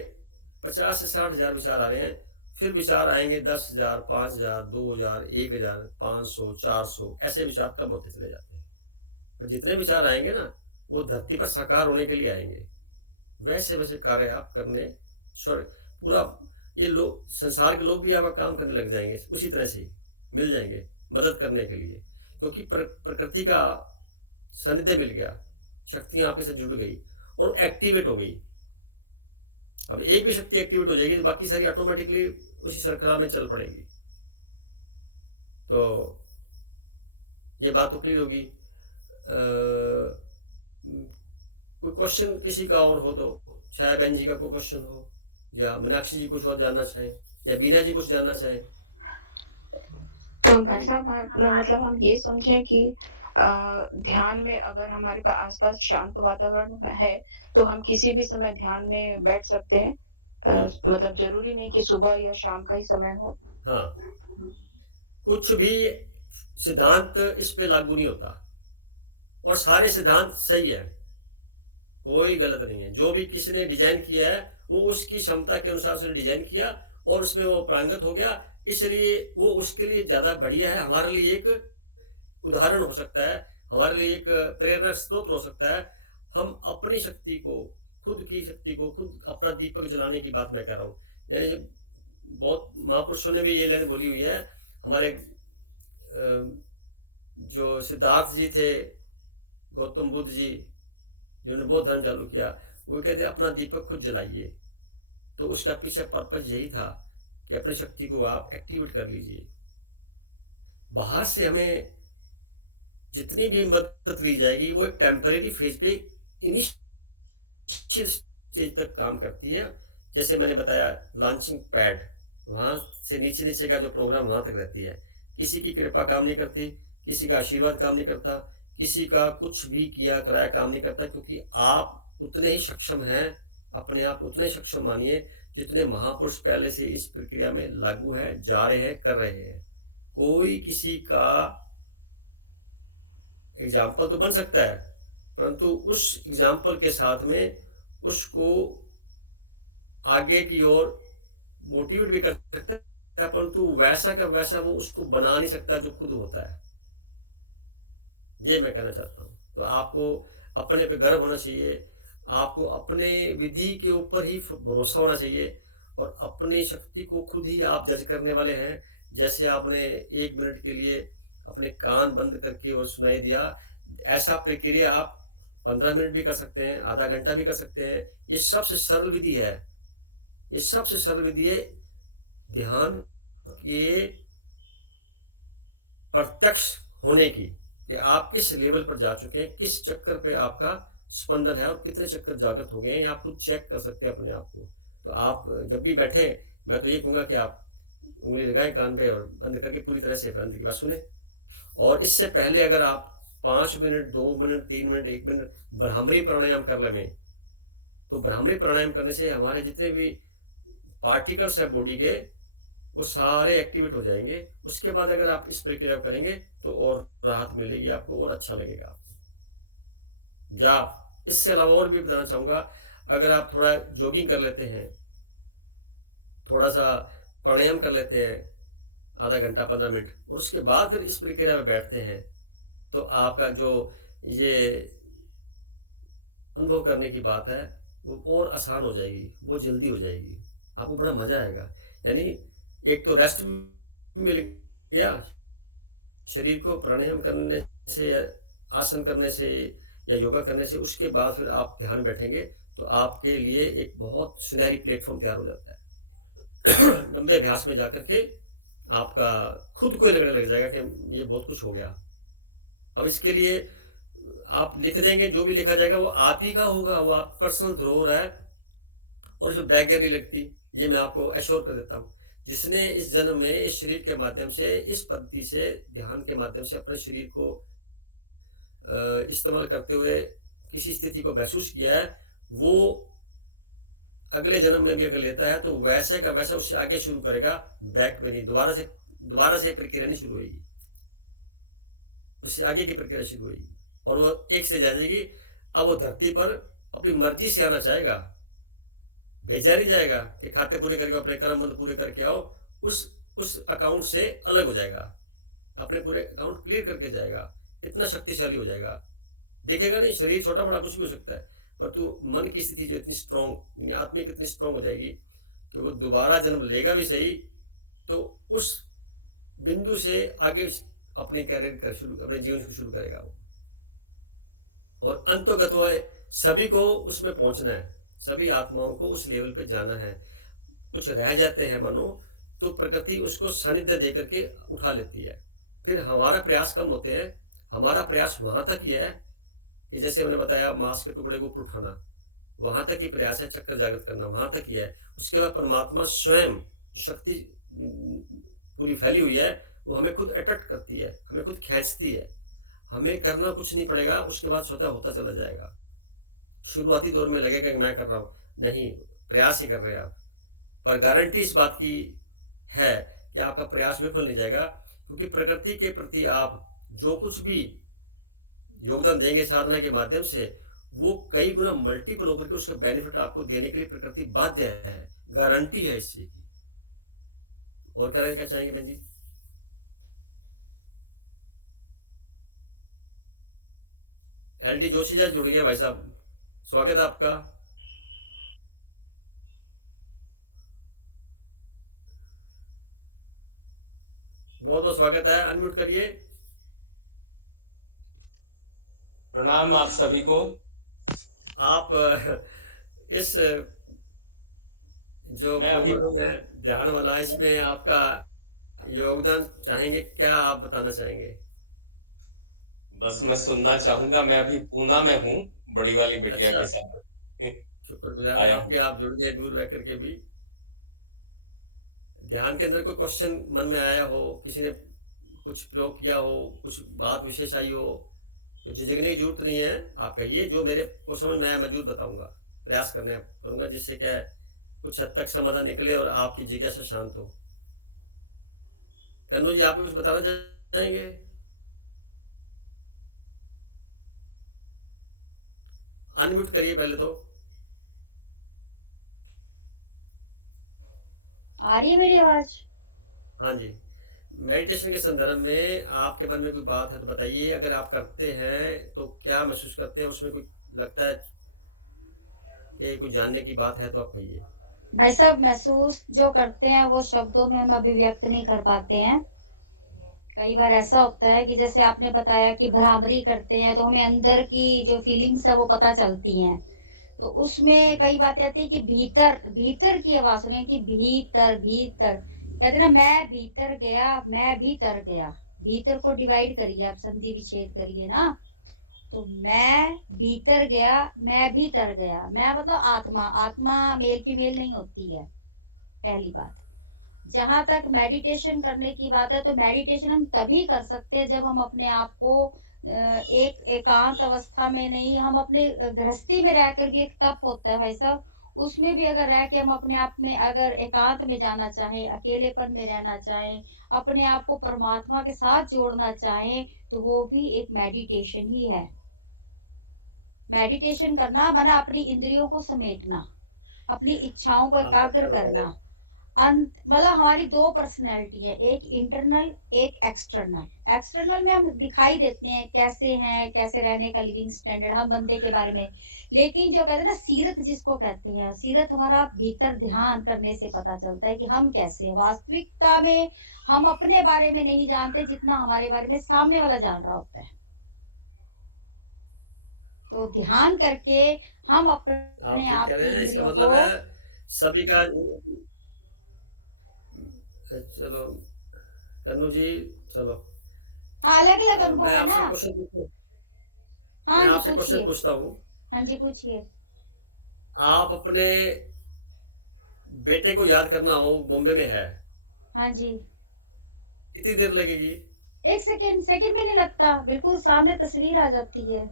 50 से 60 हजार विचार आ रहे हैं, फिर विचार आएंगे 10,000, 5,000, 2,000, 1,000, 500, 400, ऐसे विचार कम होते चले जाते हैं। और जितने विचार आएंगे ना, वो धरती पर साकार होने के लिए आएंगे। वैसे वैसे कार्य आप करने, पूरा ये लोग, संसार के लोग भी आपका काम करने लग जाएंगे, उसी तरह से मिल जाएंगे मदद करने के लिए, क्योंकि प्रकृति का सानिध्य मिल गया, शक्तियां आपके साथ जुड़ गई और एक्टिवेट हो गई। अब एक भी शक्ति एक्टिवेट हो जाएगी तो बाकी सारी ऑटोमेटिकली उसी श्रृंखला में चल पड़ेगी। तो ये बात तो क्लियर होगी। कोई क्वेश्चन किसी का और हो तो, छाया बहन जी का कोई क्वेश्चन हो, या मीनाक्षी जी कुछ और जानना चाहें, या बीना जी कुछ जानना चाहें। तो भाई साहब, मतलब हम ये समझें कि ध्यान में अगर हमारे पास आसपास शांत वातावरण है तो हम किसी भी समय ध्यान में बैठ सकते हैं। मतलब जरूरी नहीं कि सुबह या शाम का ही समय हो। हाँ, कुछ भी सिद्धांत इस पे लागू नहीं होता, और सारे सिद्धांत सही है, कोई गलत नहीं है। जो भी किसी ने डिजाइन किया है वो उसकी क्षमता के अनुसार उसने डिजाइन किया और उसमें वो प्रांगत हो गया, इसलिए वो उसके लिए ज्यादा बढ़िया है, हमारे लिए एक उदाहरण हो सकता है, हमारे लिए एक प्रेरणा स्रोत हो सकता है। हम अपनी शक्ति को, खुद की शक्ति को, खुद अपना दीपक जलाने की बात मैं कर रहा हूँ। यानी बहुत महापुरुषों ने भी ये लाइन बोली हुई है। हमारे जो सिद्धार्थ जी थे, गौतम बुद्ध जी, जिन्होंने बौद्ध धर्म चालू किया, वो कहते अपना दीपक खुद जलाइए। तो उसका पीछे पर्पज यही था कि अपनी शक्ति को आप एक्टिवेट कर लीजिए। बाहर से हमें जितनी भी मदद ली जाएगी वो एक टेम्परेरी फेज पे, इनिशियल स्टेज तक काम करती है। जैसे मैंने बताया लॉन्चिंग पैड, वहां से नीचे नीचे का जो प्रोग्राम वहां तक रहती है। किसी की कृपा काम नहीं करती, किसी का आशीर्वाद काम नहीं करता, किसी का कुछ भी किया कराया काम नहीं करता, क्योंकि आप उतने ही सक्षम हैं। अपने आप उतने सक्षम मानिए जितने महापुरुष पहले से इस प्रक्रिया में लागू है, जा रहे हैं, कर रहे हैं। कोई किसी का एग्जाम्पल तो बन सकता है, परंतु उस एग्जाम्पल के साथ में उसको आगे की ओर मोटिवेट भी कर सकता है, परंतु वैसा का वैसा वो उसको बना नहीं सकता जो खुद होता है। ये मैं कहना चाहता हूँ। तो आपको अपने पे गर्व होना चाहिए, आपको अपने विधि के ऊपर ही भरोसा होना चाहिए, और अपनी शक्ति को खुद ही आप जज करने वाले हैं। जैसे आपने 1 मिनट के लिए अपने कान बंद करके और सुनाई दिया, ऐसा प्रक्रिया आप 15 मिनट भी कर सकते हैं, आधा घंटा भी कर सकते हैं। ये सबसे सरल विधि है, ये सबसे सरल विधि है ध्यान के प्रत्यक्ष होने की, कि आप किस लेवल पर जा चुके हैं, किस चक्कर पे आपका स्पंदन है और कितने चक्कर जागृत हो गए हैं। आप खुद चेक कर सकते हैं अपने आप को। तो आप जब भी बैठे, मैं तो ये कहूँगा कि आप उंगली लगाएं कान पे और बंद करके पूरी तरह से अंदर की बात सुने। और इससे पहले अगर आप 5 minute, 2 minute, 3 minute, 1 minute Bhramari pranayama कर लें, तो ब्राह्मरी प्राणायाम करने से हमारे जितने भी पार्टिकल्स है बॉडी के, वो सारे एक्टिवेट हो जाएंगे। उसके बाद अगर आप इस प्रक्रिया करेंगे तो और राहत मिलेगी आपको, और अच्छा लगेगा आपको। या इससे अलावा और भी बताना चाहूँगा, अगर आप थोड़ा जॉगिंग कर लेते हैं, थोड़ा सा प्राणायाम कर लेते हैं, आधा घंटा 15 मिनट, और उसके बाद फिर इस प्रक्रिया में बैठते हैं, तो आपका जो ये अनुभव करने की बात है, वो और आसान हो जाएगी, वो जल्दी हो जाएगी, आपको बड़ा मजा आएगा। यानी एक तो रेस्ट मिल गया शरीर को, प्राणायाम करने से या आसन करने से या योगा करने से, उसके बाद फिर आप ध्यान में बैठेंगे तो आपके लिए एक बहुत सुनहरी प्लेटफॉर्म तैयार हो जाता है। लंबे अभ्यास में जाकर के आपका खुद को ही लगने लग जाएगा कि ये बहुत कुछ हो गया। अब इसके लिए आप लिख देंगे, जो भी लिखा जाएगा वो आप ही का होगा, वो आप पर्सनल धरोहर है और उसमें बैग नहीं लगती, ये मैं आपको एश्योर कर देता हूँ। जिसने इस जन्म में इस शरीर के माध्यम से, इस पद्धति से, ध्यान के माध्यम से अपने शरीर को इस्तेमाल करते हुए किसी स्थिति को महसूस किया है, वो अगले जन्म में भी अगर लेता है तो वैसे का वैसा उससे आगे शुरू करेगा, बैक में नहीं, दोबारा से प्रक्रिया नहीं शुरू होगी, उससे आगे की प्रक्रिया शुरू होगी और वो एक से जाएगी। अब वो धरती पर अपनी मर्जी से आना चाहेगा, भेजा नहीं जाएगा कि खाते पूरे करके अपने कर्म बंद पूरे करके आओ, उस अकाउंट से अलग हो जाएगा, अपने पूरे अकाउंट क्लियर करके जाएगा, इतना शक्तिशाली हो जाएगा। देखेगा नहीं, शरीर छोटा बड़ा कुछ भी हो सकता है, पर तू मन की स्थिति जो इतनी स्ट्रांग, आत्मिक इतनी स्ट्रांग हो जाएगी कि वो दोबारा जन्म लेगा भी सही तो उस बिंदु से आगे अपनी कैरियर कर शुरू, अपने जीवन को शुरू करेगा वो। और अंतोगत सभी को उसमें पहुंचना है, सभी आत्माओं को उस लेवल पे जाना है। कुछ रह जाते हैं मानो तो प्रकृति उसको सानिध्य दे करके उठा लेती है, फिर हमारा प्रयास कम होते हैं। हमारा प्रयास वहां तक ही है कि जैसे मैंने बताया मांस के टुकड़े को ऊपर उठाना, वहां तक ही प्रयास है, चक्कर जागृत करना वहां तक ही है। उसके बाद परमात्मा स्वयं शक्ति पूरी फैली हुई है, वो हमें खुद अट्रैक्ट करती है, हमें खुद खींचती है, हमें करना कुछ नहीं पड़ेगा, उसके बाद स्वतः होता चला जाएगा। शुरुआती दौर में लगेगा कि मैं कर रहा हूं, नहीं, प्रयास ही कर रहे हैं आप, पर गारंटी इस बात की है कि आपका प्रयास विफल नहीं जाएगा, क्योंकि प्रकृति के प्रति आप जो कुछ भी योगदान देंगे साधना के माध्यम से, वो कई गुना मल्टीपल होकर के उसका बेनिफिट आपको देने के लिए प्रकृति बाध्य है, गारंटी है इस चीज की। और क्या चाहेंगे बहन जी? एलडी जोशी जी जुड़ गया, भाई साहब स्वागत है आपका। बहुत बहुत स्वागत है, अनम्यूट करिए। प्रणाम आप सभी को। आप इस जो ध्यान वाला, इसमें आपका योगदान चाहेंगे, क्या आप बताना चाहेंगे? बस मैं सुनना चाहूंगा। मैं अभी पूना में हूँ, बड़ी वाली बिटिया अच्छा, के साथ। शुक्रगुजार है आपके, आप जुड़ गए दूर रह करके भी। ध्यान के अंदर कोई क्वेश्चन मन में आया हो, किसी ने कुछ प्रयोग किया हो, कुछ बात विशेष आई हो, तो झिझकने की जरूरत नहीं है, आप कहिए। जो मेरे को समझ में आया मैं जरूर बताऊंगा, प्रयास करूंगा, जिससे क्या कुछ हद तक समाधान निकले और आपकी जिज्ञासा शांत हो। कन्नू जी, आप कुछ बताना चाहेंगे? अनम्यूट करिए पहले तो। आ रही है मेरी आवाज? हाँ जी। मेडिटेशन के संदर्भ में आपके मन में कोई बात है तो बताइए। अगर आप करते हैं तो क्या महसूस करते हैं, उसमें कुछ लगता है कि कुछ जानने की बात है तो आप कहिए। भाई साहब, महसूस जो करते हैं वो शब्दों में हम अभिव्यक्त नहीं कर पाते हैं। कई बार ऐसा होता है कि जैसे आपने बताया कि भ्रामरी करते हैं तो हमें अंदर की जो फीलिंग्स है वो पता चलती हैं, तो उसमें कई बातें आती है कि भीतर भीतर की आवाज सुने कि भीतर भीतर, कहते ना मैं भीतर गया, मैं भीतर गया। भीतर को डिवाइड करिए आप, संधि विच्छेद करिए ना, तो मैं भीतर गया, मैं भीतर गया। मैं मतलब आत्मा, आत्मा मेल फीमेल नहीं होती है, पहली बात। जहां तक मेडिटेशन करने की बात है, तो मेडिटेशन हम तभी कर सकते हैं जब हम अपने आप को एक एकांत अवस्था में नहीं, हम अपने गृहस्थी में रहकर भी एक तप होता है भाई साहब, उसमें भी अगर रह के हम अपने आप में अगर एकांत में जाना चाहें, अकेलेपन में रहना चाहें, अपने आप को परमात्मा के साथ जोड़ना चाहें, तो वो भी एक मेडिटेशन ही है। मेडिटेशन करना माना अपनी इंद्रियों को समेटना, अपनी इच्छाओं को एकाग्र करना, मतलब हमारी दो पर्सनैलिटी है, एक इंटरनल एक एक्सटर्नल। एक्सटर्नल में हम दिखाई देते हैं कैसे हैं, कैसे रहने का लिविंग स्टैंडर्ड हम बंदे के बारे में, लेकिन जो कहते हैं ना सीरत जिसको कहते हैं, सीरत हमारा भीतर ध्यान करने से पता चलता है कि हम कैसे हैं। वास्तविकता में हम अपने बारे में नहीं जानते जितना हमारे बारे में सामने वाला जान रहा होता है। तो ध्यान करके हम आप अपने ठीक आप कह रहे की हैं, इसका इंद्रियों मतलब को, है सभी का। चलो कन्नू जी, चलो हाँ अलग अलग अनुभव मैं है आपसे ना। क्वेश्चन पूछूं, हाँ मैं जी आपसे क्वेश्चन पूछिए। पूछता हूँ। हाँ जी पूछिए। आप अपने बेटे को याद करना हो, बॉम्बे में है, हाँ जी। कितनी देर लगेगी? 1 सेकेंड, सेकेंड भी नहीं लगता, बिल्कुल सामने तस्वीर आ जाती है।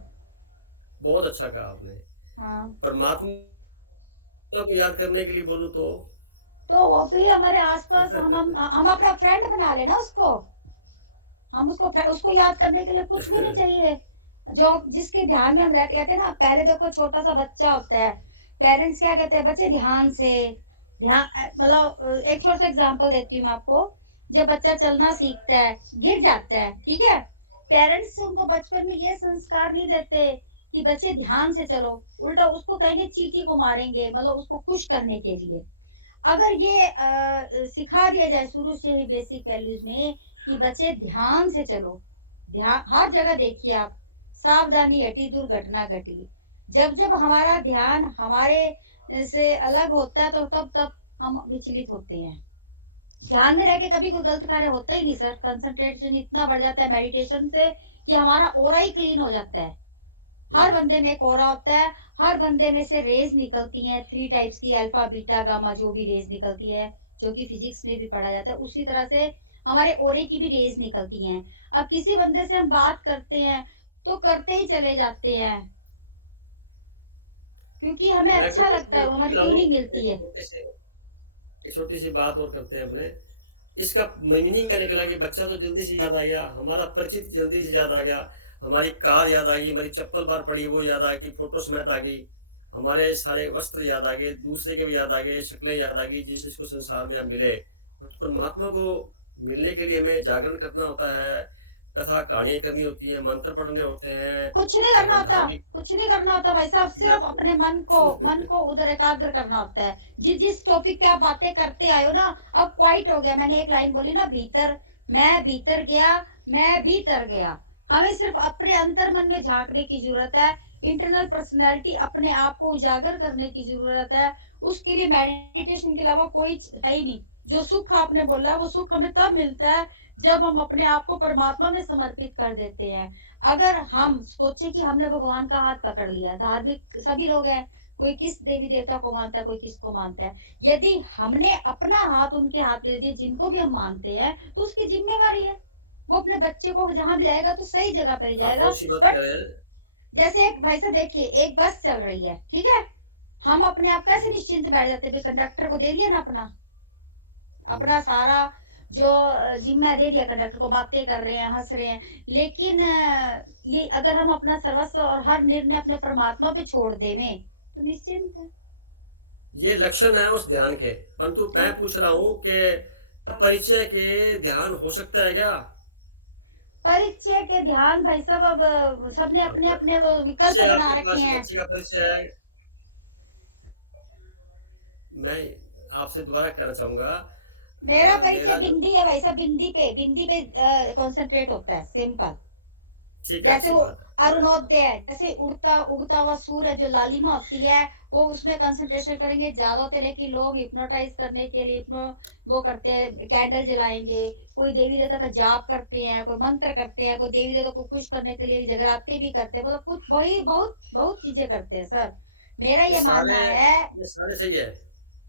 बहुत अच्छा कहा आपने। हाँ परमात्मा को याद करने के लिए बोलूं तो वो भी हमारे आसपास, हम अपना फ्रेंड बना लेना उसको। हम उसको याद करने के लिए कुछ भी नहीं चाहिए। जो जिसके ध्यान में हम रहते, कहते हैं ना, पहले देखो छोटा सा बच्चा होता है, पेरेंट्स क्या कहते हैं, बच्चे ध्यान से, ध्यान मतलब एक छोटा सा एग्जांपल देती हूँ मैं आपको। जब बच्चा चलना सीखता है, गिर जाता है, ठीक है, पेरेंट्स उनको बचपन में ये संस्कार नहीं देते कि बच्चे ध्यान से चलो, उल्टा उसको कहेंगे चींटी को मारेंगे, मतलब उसको खुश करने के लिए। अगर ये सिखा दिया जाए शुरू से ही बेसिक वैल्यूज में कि बच्चे ध्यान से चलो, ध्यान हर जगह देखिए आप, सावधानी हटी दुर्घटना घटी। जब जब हमारा ध्यान हमारे से अलग होता है तो तब तब हम विचलित होते हैं। ध्यान में रह के कभी कोई गलत कार्य होता ही नहीं सर। कंसंट्रेशन इतना बढ़ जाता है मेडिटेशन से कि हमारा ऑरा ही क्लीन हो जाता है। हर बंदे में एक ऑरा होता है, हर बंदे में से रेज निकलती हैं 3 टाइप्स की, अल्फा बीटा गामा, जो भी रेज निकलती है, जो कि फिजिक्स में भी पढ़ा जाता है, उसी तरह से हमारे ऑरे की भी रेज निकलती हैं। अब किसी बंदे से हम बात करते हैं तो करते ही चले जाते हैं क्योंकि हमें मैं अच्छा लगता है, हमारी ट्यूनिंग मिलती है। एक छोटी सी बात और करते हैं अपने इसका मीनिंग करने के लगे। बच्चा तो जल्दी से याद आ गया, हमारा परिचित जल्दी से याद आ गया, हमारी कार याद आ गई, हमारी चप्पल बार पड़ी वो याद आ गई, फोटो समेत आ गई, हमारे सारे वस्त्र याद आ गए, दूसरे के भी याद आ गए, शक्लें याद आ गई जिस जिसको संसार में हम मिले। परमात्मा को मिलने के लिए हमें जागरण करना होता है, कथा कहानियां करनी होती है, मंत्र पढ़ने होते हैं, कुछ नहीं करना होता, धार्मिक कुछ नहीं करना होता भाई साहब, सिर्फ अपने मन को उधर एकाग्र करना होता है। जिस टॉपिक पे आप बातें करते आए हो ना, अब क्वाइट हो गया। मैंने एक लाइन बोली ना, भीतर, मैं भीतर गया, मैं भीतर गया। हमें सिर्फ अपने अंतर मन में झांकने की जरूरत है, इंटरनल पर्सनैलिटी अपने आप को उजागर करने की जरूरत है। उसके लिए मेडिटेशन के अलावा कोई है ही नहीं। जो सुख आपने बोला, वो सुख हमें तब मिलता है जब हम अपने आप को परमात्मा में समर्पित कर देते हैं। अगर हम सोचे कि हमने भगवान का हाथ पकड़ लिया, धार्मिक सभी लोग हैं, कोई किस देवी देवता को मानता है, कोई किसको मानता है, यदि हमने अपना हाथ उनके हाथ ले दिया, जिनको भी हम मानते हैं, तो उसकी जिम्मेवारी है, वो अपने बच्चे को जहां भी जाएगा तो सही जगह पर ही जाएगा। बहुत सी बात बट कर रहे हैं। जैसे एक भाई साहब देखिए, एक बस चल रही है, ठीक है, हम अपने आप कैसे निश्चिंत बैठ जाते हैं, कंडक्टर को दे दिया ना अपना सारा जो जिम्मा दे दिया कंडक्टर को, बातें कर रहे हैं, हंस रहे हैं, लेकिन ये अगर हम अपना सर्वस्व और हर निर्णय अपने परमात्मा पे छोड़ देवें तो निश्चिंत है। ये लक्षण है उस ध्यान के। परंतु मैं पूछ रहा हूँ कि परिचय के ध्यान हो सकता है क्या? परिचय के ध्यान भाई साहब, अब सबने अपने अपने वो विकल्प बच्चे बना आपके रखे पास हैं। बच्चे का परिचय है। मैं आपसे दोबारा कहना चाहूंगा, मेरा मेरा परिचय जो बिंदी है भाई साहब, बिंदी पे कंसंट्रेट होता है, सिंपल। ठीक है, जैसे अच्छी वो बात है। अरुणोदय है, जैसे उगता हुआ सूर्य जो लालिमा होती है, वो उसमें कंसंट्रेशन करेंगे ज्यादा होते हैं। लेकिन लोग हिप्नोटाइज करने के लिए वो करते हैं, कैंडल जलाएंगे, कोई देवी देवता का जाप करते हैं, कोई मंत्र करते हैं, कोई देवी देवता को खुश करने के लिए जगराते भी करते हैं, मतलब कुछ वही बहुत बहुत चीजें करते हैं सर। मेरा ये ये मानना है, सारे सही है,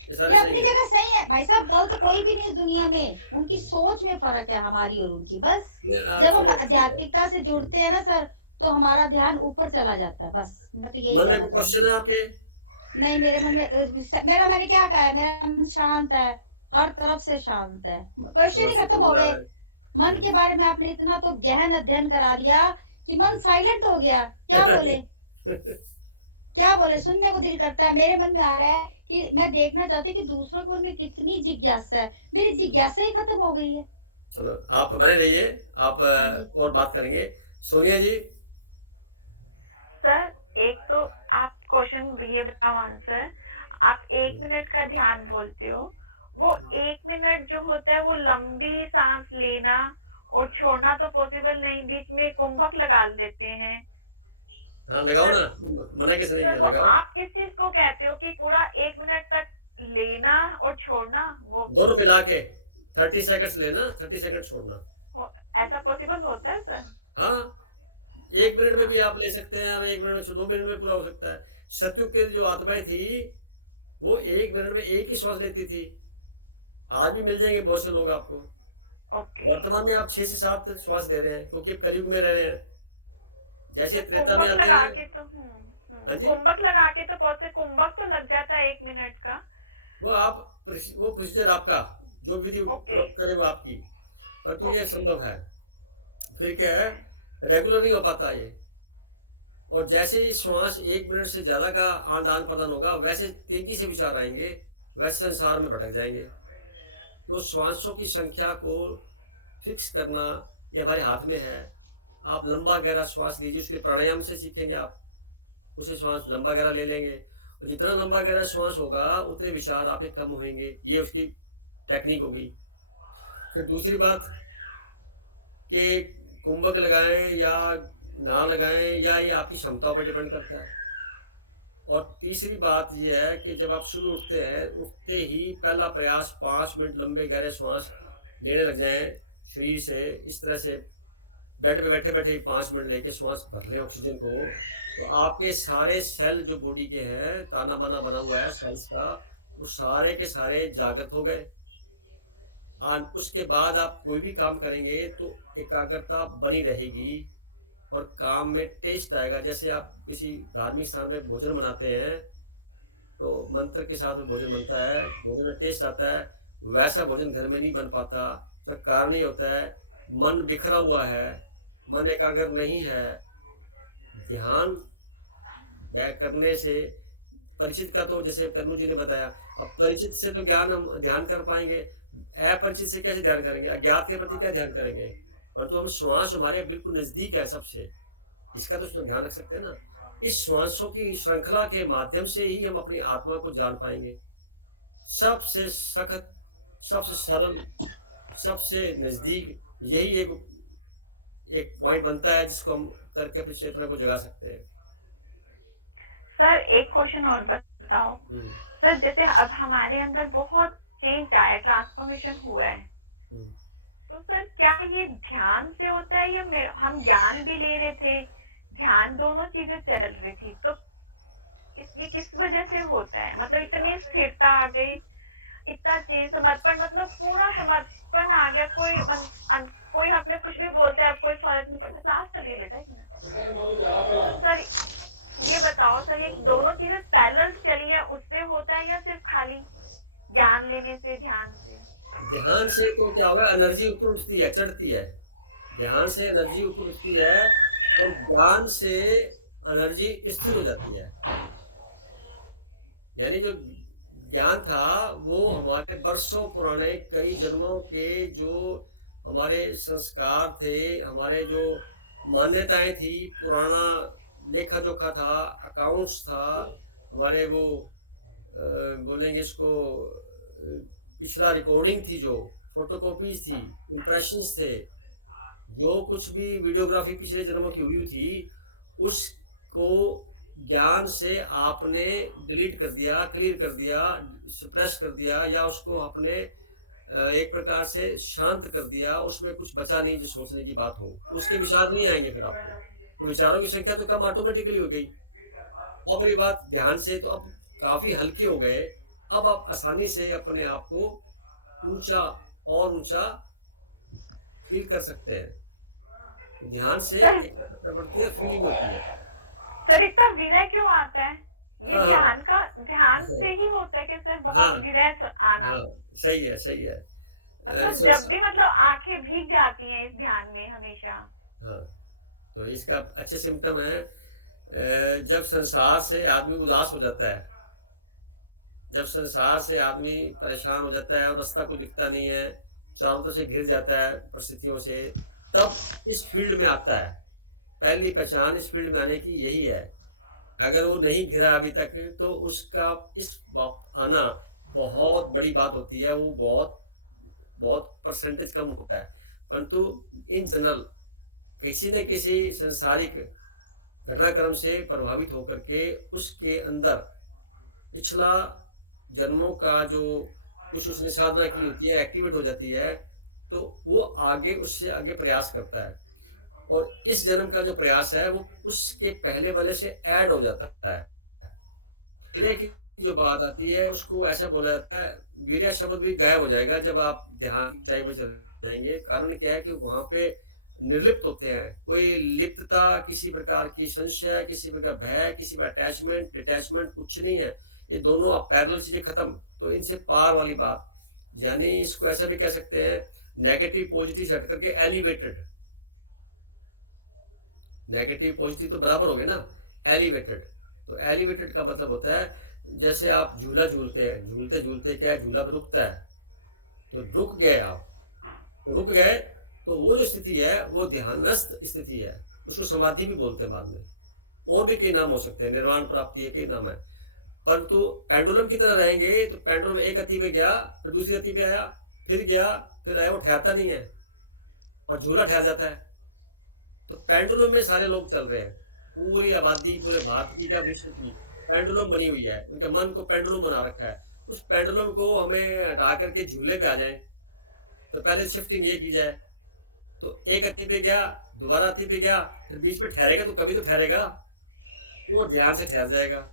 ये सारे ये सही अपनी है। जगह सही है भाई साहब, गलत कोई भी नहीं इस दुनिया में। उनकी सोच में फर्क है हमारी और उनकी, बस। जब हम चलो ठीक है। आध्यात्मिकता से जुड़ते हैं ना सर, तो हमारा ध्यान ऊपर चला जाता है, बस मैं तो यही मन में कहना कोई चाहूंगी। क्वेश्चन है आपके? नहीं, मेरे मन में मैंने क्या कहा है, मेरा मन शांत है, हर तरफ से शांत है, क्वेश्चन ही फिर खत्म तो हो मजा गए। है। मन के बारे में आपने इतना तो गहन अध्ययन करा दिया कि मन साइलेंट हो गया। क्या बोले, क्या बोले, सुनने को दिल करता है। मेरे मन में आ रहा है कि मैं देखना चाहती कि दूसरों के मन में कितनी जिज्ञासा है। मेरी जिज्ञासा ही खत्म हो गई है। चलो आप बने रहिए, आप हाँ जी। और बात करेंगे। सोनिया जी। सर, एक तो आप क्वेश्चन ये बताओ आंसर, आप 1 मिनट का ध्यान बोलते हो, वो 1 मिनट जो होता है वो लंबी सांस लेना और छोड़ना तो पॉसिबल नहीं, बीच में कुंभक लगा लेते हैं। हाँ लगाओ सर, ना, मना किसने सर किया, वो लगाओ। आप किस चीज को कहते हो कि पूरा 1 मिनट तक लेना और छोड़ना, दोनों मिला के 30 सेकंड्स लेना, 30 सेकंड छोड़ना। ऐसा पॉसिबल होता है सर? हाँ, 1 मिनट में भी आप ले सकते हैं, और 1 मिनट में 2 मिनट में पूरा हो सकता है। सतयुग के जो आत्माएं थी वो 1 मिनट में एक ही श्वास लेती थी। आज भी मिल जाएंगे बहुत से लोग आपको। वर्तमान में आप 6 से 7 श्वास ले रहे हैं, क्योंकि आप कलयुग में रह रहे हैं। जैसे त्रेता में आते हैं, हाँ जी, कुंभक लगा के तो बहुत से कुंभक तो लग जाता है 1 मिनट का। वो आप वो प्रोसीजर आपका, जो विधि उपयोग करे वो आपकी, पर तो ये संभव है। फिर क्या है, रेगुलर नहीं हो पाता ये। और जैसे ही श्वास 1 मिनट से ज्यादा का आदान प्रदान होगा, वैसे तेजी से विचार आएंगे, वैसे संसार में भटक जाएंगे। तो श्वासों की संख्या को फिक्स करना ये हमारे हाथ में है। आप लंबा गहरा श्वास लीजिए, उसके लिए प्राणायाम से सीखेंगे आप। उसे श्वास लंबा गहरा ले लेंगे, और जितना लंबा गहरा श्वास होगा उतने विचार आपके कम होंगे। ये उसकी टेक्निक होगी। फिर दूसरी बात कि कुंभक लगाएं या ना लगाएं, या ये आपकी क्षमताओं पर डिपेंड करता है। और तीसरी बात यह है कि जब आप सुबह उठते हैं, उठते ही पहला प्रयास 5 मिनट लंबे गहरे श्वास लेने लग जाएं शरीर से। इस तरह से बेड पे बैठे बैठे 5 मिनट लेके श्वास भर रहे हैं ऑक्सीजन को, तो आपके सारे सेल जो बॉडी के हैं, ताना बाना बना हुआ है सेल्स का, वो सारे के सारे जागृत हो गए। उसके बाद आप कोई भी काम करेंगे तो एकाग्रता बनी रहेगी और काम में टेस्ट आएगा। जैसे आप किसी धार्मिक स्थान में भोजन बनाते हैं तो मंत्र के साथ में भोजन बनता है, भोजन में टेस्ट आता है, वैसा भोजन घर में नहीं बन पाता। तो कारण ये होता है, मन बिखरा हुआ है, मन एकाग्र नहीं है। ध्यान करने से परिचित का तो, जैसे कन्नू जी ने बताया, अब परिचित से तो ज्ञान हम ध्यान कर पाएंगे, अपरिचित से कैसे ध्यान करेंगे, अज्ञात के प्रति क्या ध्यान करेंगे। परंतु हम श्वास हमारे बिल्कुल नजदीक है सबसे, इसका तो उसमें ध्यान रख सकते हैं ना। इस श्वासों की श्रृंखला के माध्यम से ही हम अपनी आत्मा को जान पाएंगे। सबसे सख्त, सबसे सरल, सबसे नजदीक यही एक पॉइंट बनता है जिसको हम करके अपनी चेतना को जगा सकते हैं। सर एक क्वेश्चन और बताओ सर, जैसे अब हमारे अंदर बहुत चेंज आया, ट्रांसफॉर्मेशन हुआ है, तो सर क्या ये ध्यान से होता है या हम ज्ञान भी ले रहे थे, ध्यान दोनों चीजें चल रही थी, तो ये किस वजह से होता है? मतलब इतनी स्थिरता आ गई, इतना चेंज, समर्पण, मतलब पूरा समर्पण आ गया। कोई हमें कुछ भी बोलता है, कोई फर्क नहीं पड़ता। क्लास करिए बेटा। सर ये बताओ सर, ये दोनों चीजें पैरेलल चली है, उससे होता है या सिर्फ खाली ज्ञान लेने से, ध्यान से? ध्यान से तो क्या होगा, एनर्जी ऊपर उठती है, चढ़ती है। ध्यान से एनर्जी ऊपर उठती है और ज्ञान से एनर्जी स्थिर हो जाती है। यानी जो ज्ञान था वो हमारे बरसों पुराने, कई जन्मों के जो हमारे संस्कार थे, हमारे जो मान्यताएं थी, पुराना लेखा जोखा था, अकाउंट्स था, हमारे वो बोलेंगे इसको पिछला रिकॉर्डिंग थी, जो फोटोकॉपीज थी, इम्प्रेशंस थे, जो कुछ भी वीडियोग्राफी पिछले जन्मों की हुई थी, उसको ज्ञान से आपने डिलीट कर दिया, क्लियर कर दिया, सप्रेस कर दिया, या उसको आपने एक प्रकार से शांत कर दिया। उसमें कुछ बचा नहीं जो सोचने की बात हो, उसके विचार नहीं आएंगे फिर आपको। तो विचारों की संख्या तो कम ऑटोमेटिकली हो गई। अब ये बात ध्यान से तो अब काफी हल्के हो गए। अब आप आसानी से अपने आप को ऊंचा और ऊंचा फील कर सकते हैं। ध्यान से फीलिंग होती है। सर इतना विरह क्यों आता है? ये ध्यान से ही होता है कि सर बहुत विरह आना? सही है, सही है। जब भी मतलब आंखें भीग जाती हैं इस ध्यान में हमेशा। हाँ, तो इसका अच्छे सिम्टम है जब संसार से आदमी उदास हो जाता है, जब संसार से आदमी परेशान हो जाता है और रास्ता को दिखता नहीं है, चारों तरफ से घिर जाता है परिस्थितियों से, तब इस फील्ड में आता है। पहली पहचान इस फील्ड में आने की यही है। अगर वो नहीं घिरा अभी तक तो उसका आना बहुत बड़ी बात होती है, वो बहुत बहुत परसेंटेज कम होता है। परंतु इन जनरल किसी न किसी संसारिक घटनाक्रम से प्रभावित होकर के उसके अंदर पिछला जन्मों का जो कुछ उसने साधना की होती है एक्टिवेट हो जाती है, तो वो आगे उससे आगे प्रयास करता है और इस जन्म का जो प्रयास है वो उसके पहले वाले से ऐड हो जाता है। वीर्य की जो बात आती है उसको ऐसा बोला जाता है, वीर्य शब्द भी गायब हो जाएगा जब आप ध्यान की ऊंचाई पर चले जाएंगे। कारण क्या है कि वहां पे निर्लिप्त होते हैं, कोई लिप्तता, किसी प्रकार की संशय, किसी प्रकार भय, किसी पर अटैचमेंट डिटैचमेंट कुछ नहीं है। ये दोनों आप पैरेलल चीजें खत्म, तो इनसे पार वाली बात, यानी इसको ऐसा भी कह सकते हैं नेगेटिव पॉजिटिव से हट करके एलिवेटेड। नेगेटिव पॉजिटिव तो बराबर हो गए ना, एलिवेटेड। तो एलिवेटेड का मतलब होता है जैसे आप झूला झूलते हैं, झूलते झूलते क्या झूला पे रुकता है, तो रुक गए आप, रुक गए तो वो जो स्थिति है वो ध्यानस्थ स्थिति है, उसको समाधि भी बोलते हैं बाद में, और भी कई नाम हो सकते हैं, निर्वाण प्राप्ति है, कई नाम है। परंतु पेंडुलम की तरह रहेंगे तो पेंडुलम एक गति पे गया, फिर दूसरी गति पे आया, फिर गया, फिर आया, वो ठहरता नहीं है और झूला ठहर जाता है। तो पेंडुलम में सारे लोग चल रहे हैं, पूरी आबादी पूरे भारत की या विश्व की पेंडुलम बनी हुई है, उनके मन को पेंडुलम बना रखा है। उस पेंडुलम को हमें हटा करके झूले पे आ जाए, तो पहले शिफ्टिंग ये की जाए, तो एक गति पे गया, दोबारा गति पे गया, फिर बीच में ठहरेगा तो कभी तो ठहरेगा, वो ध्यान से ठहर जाएगा।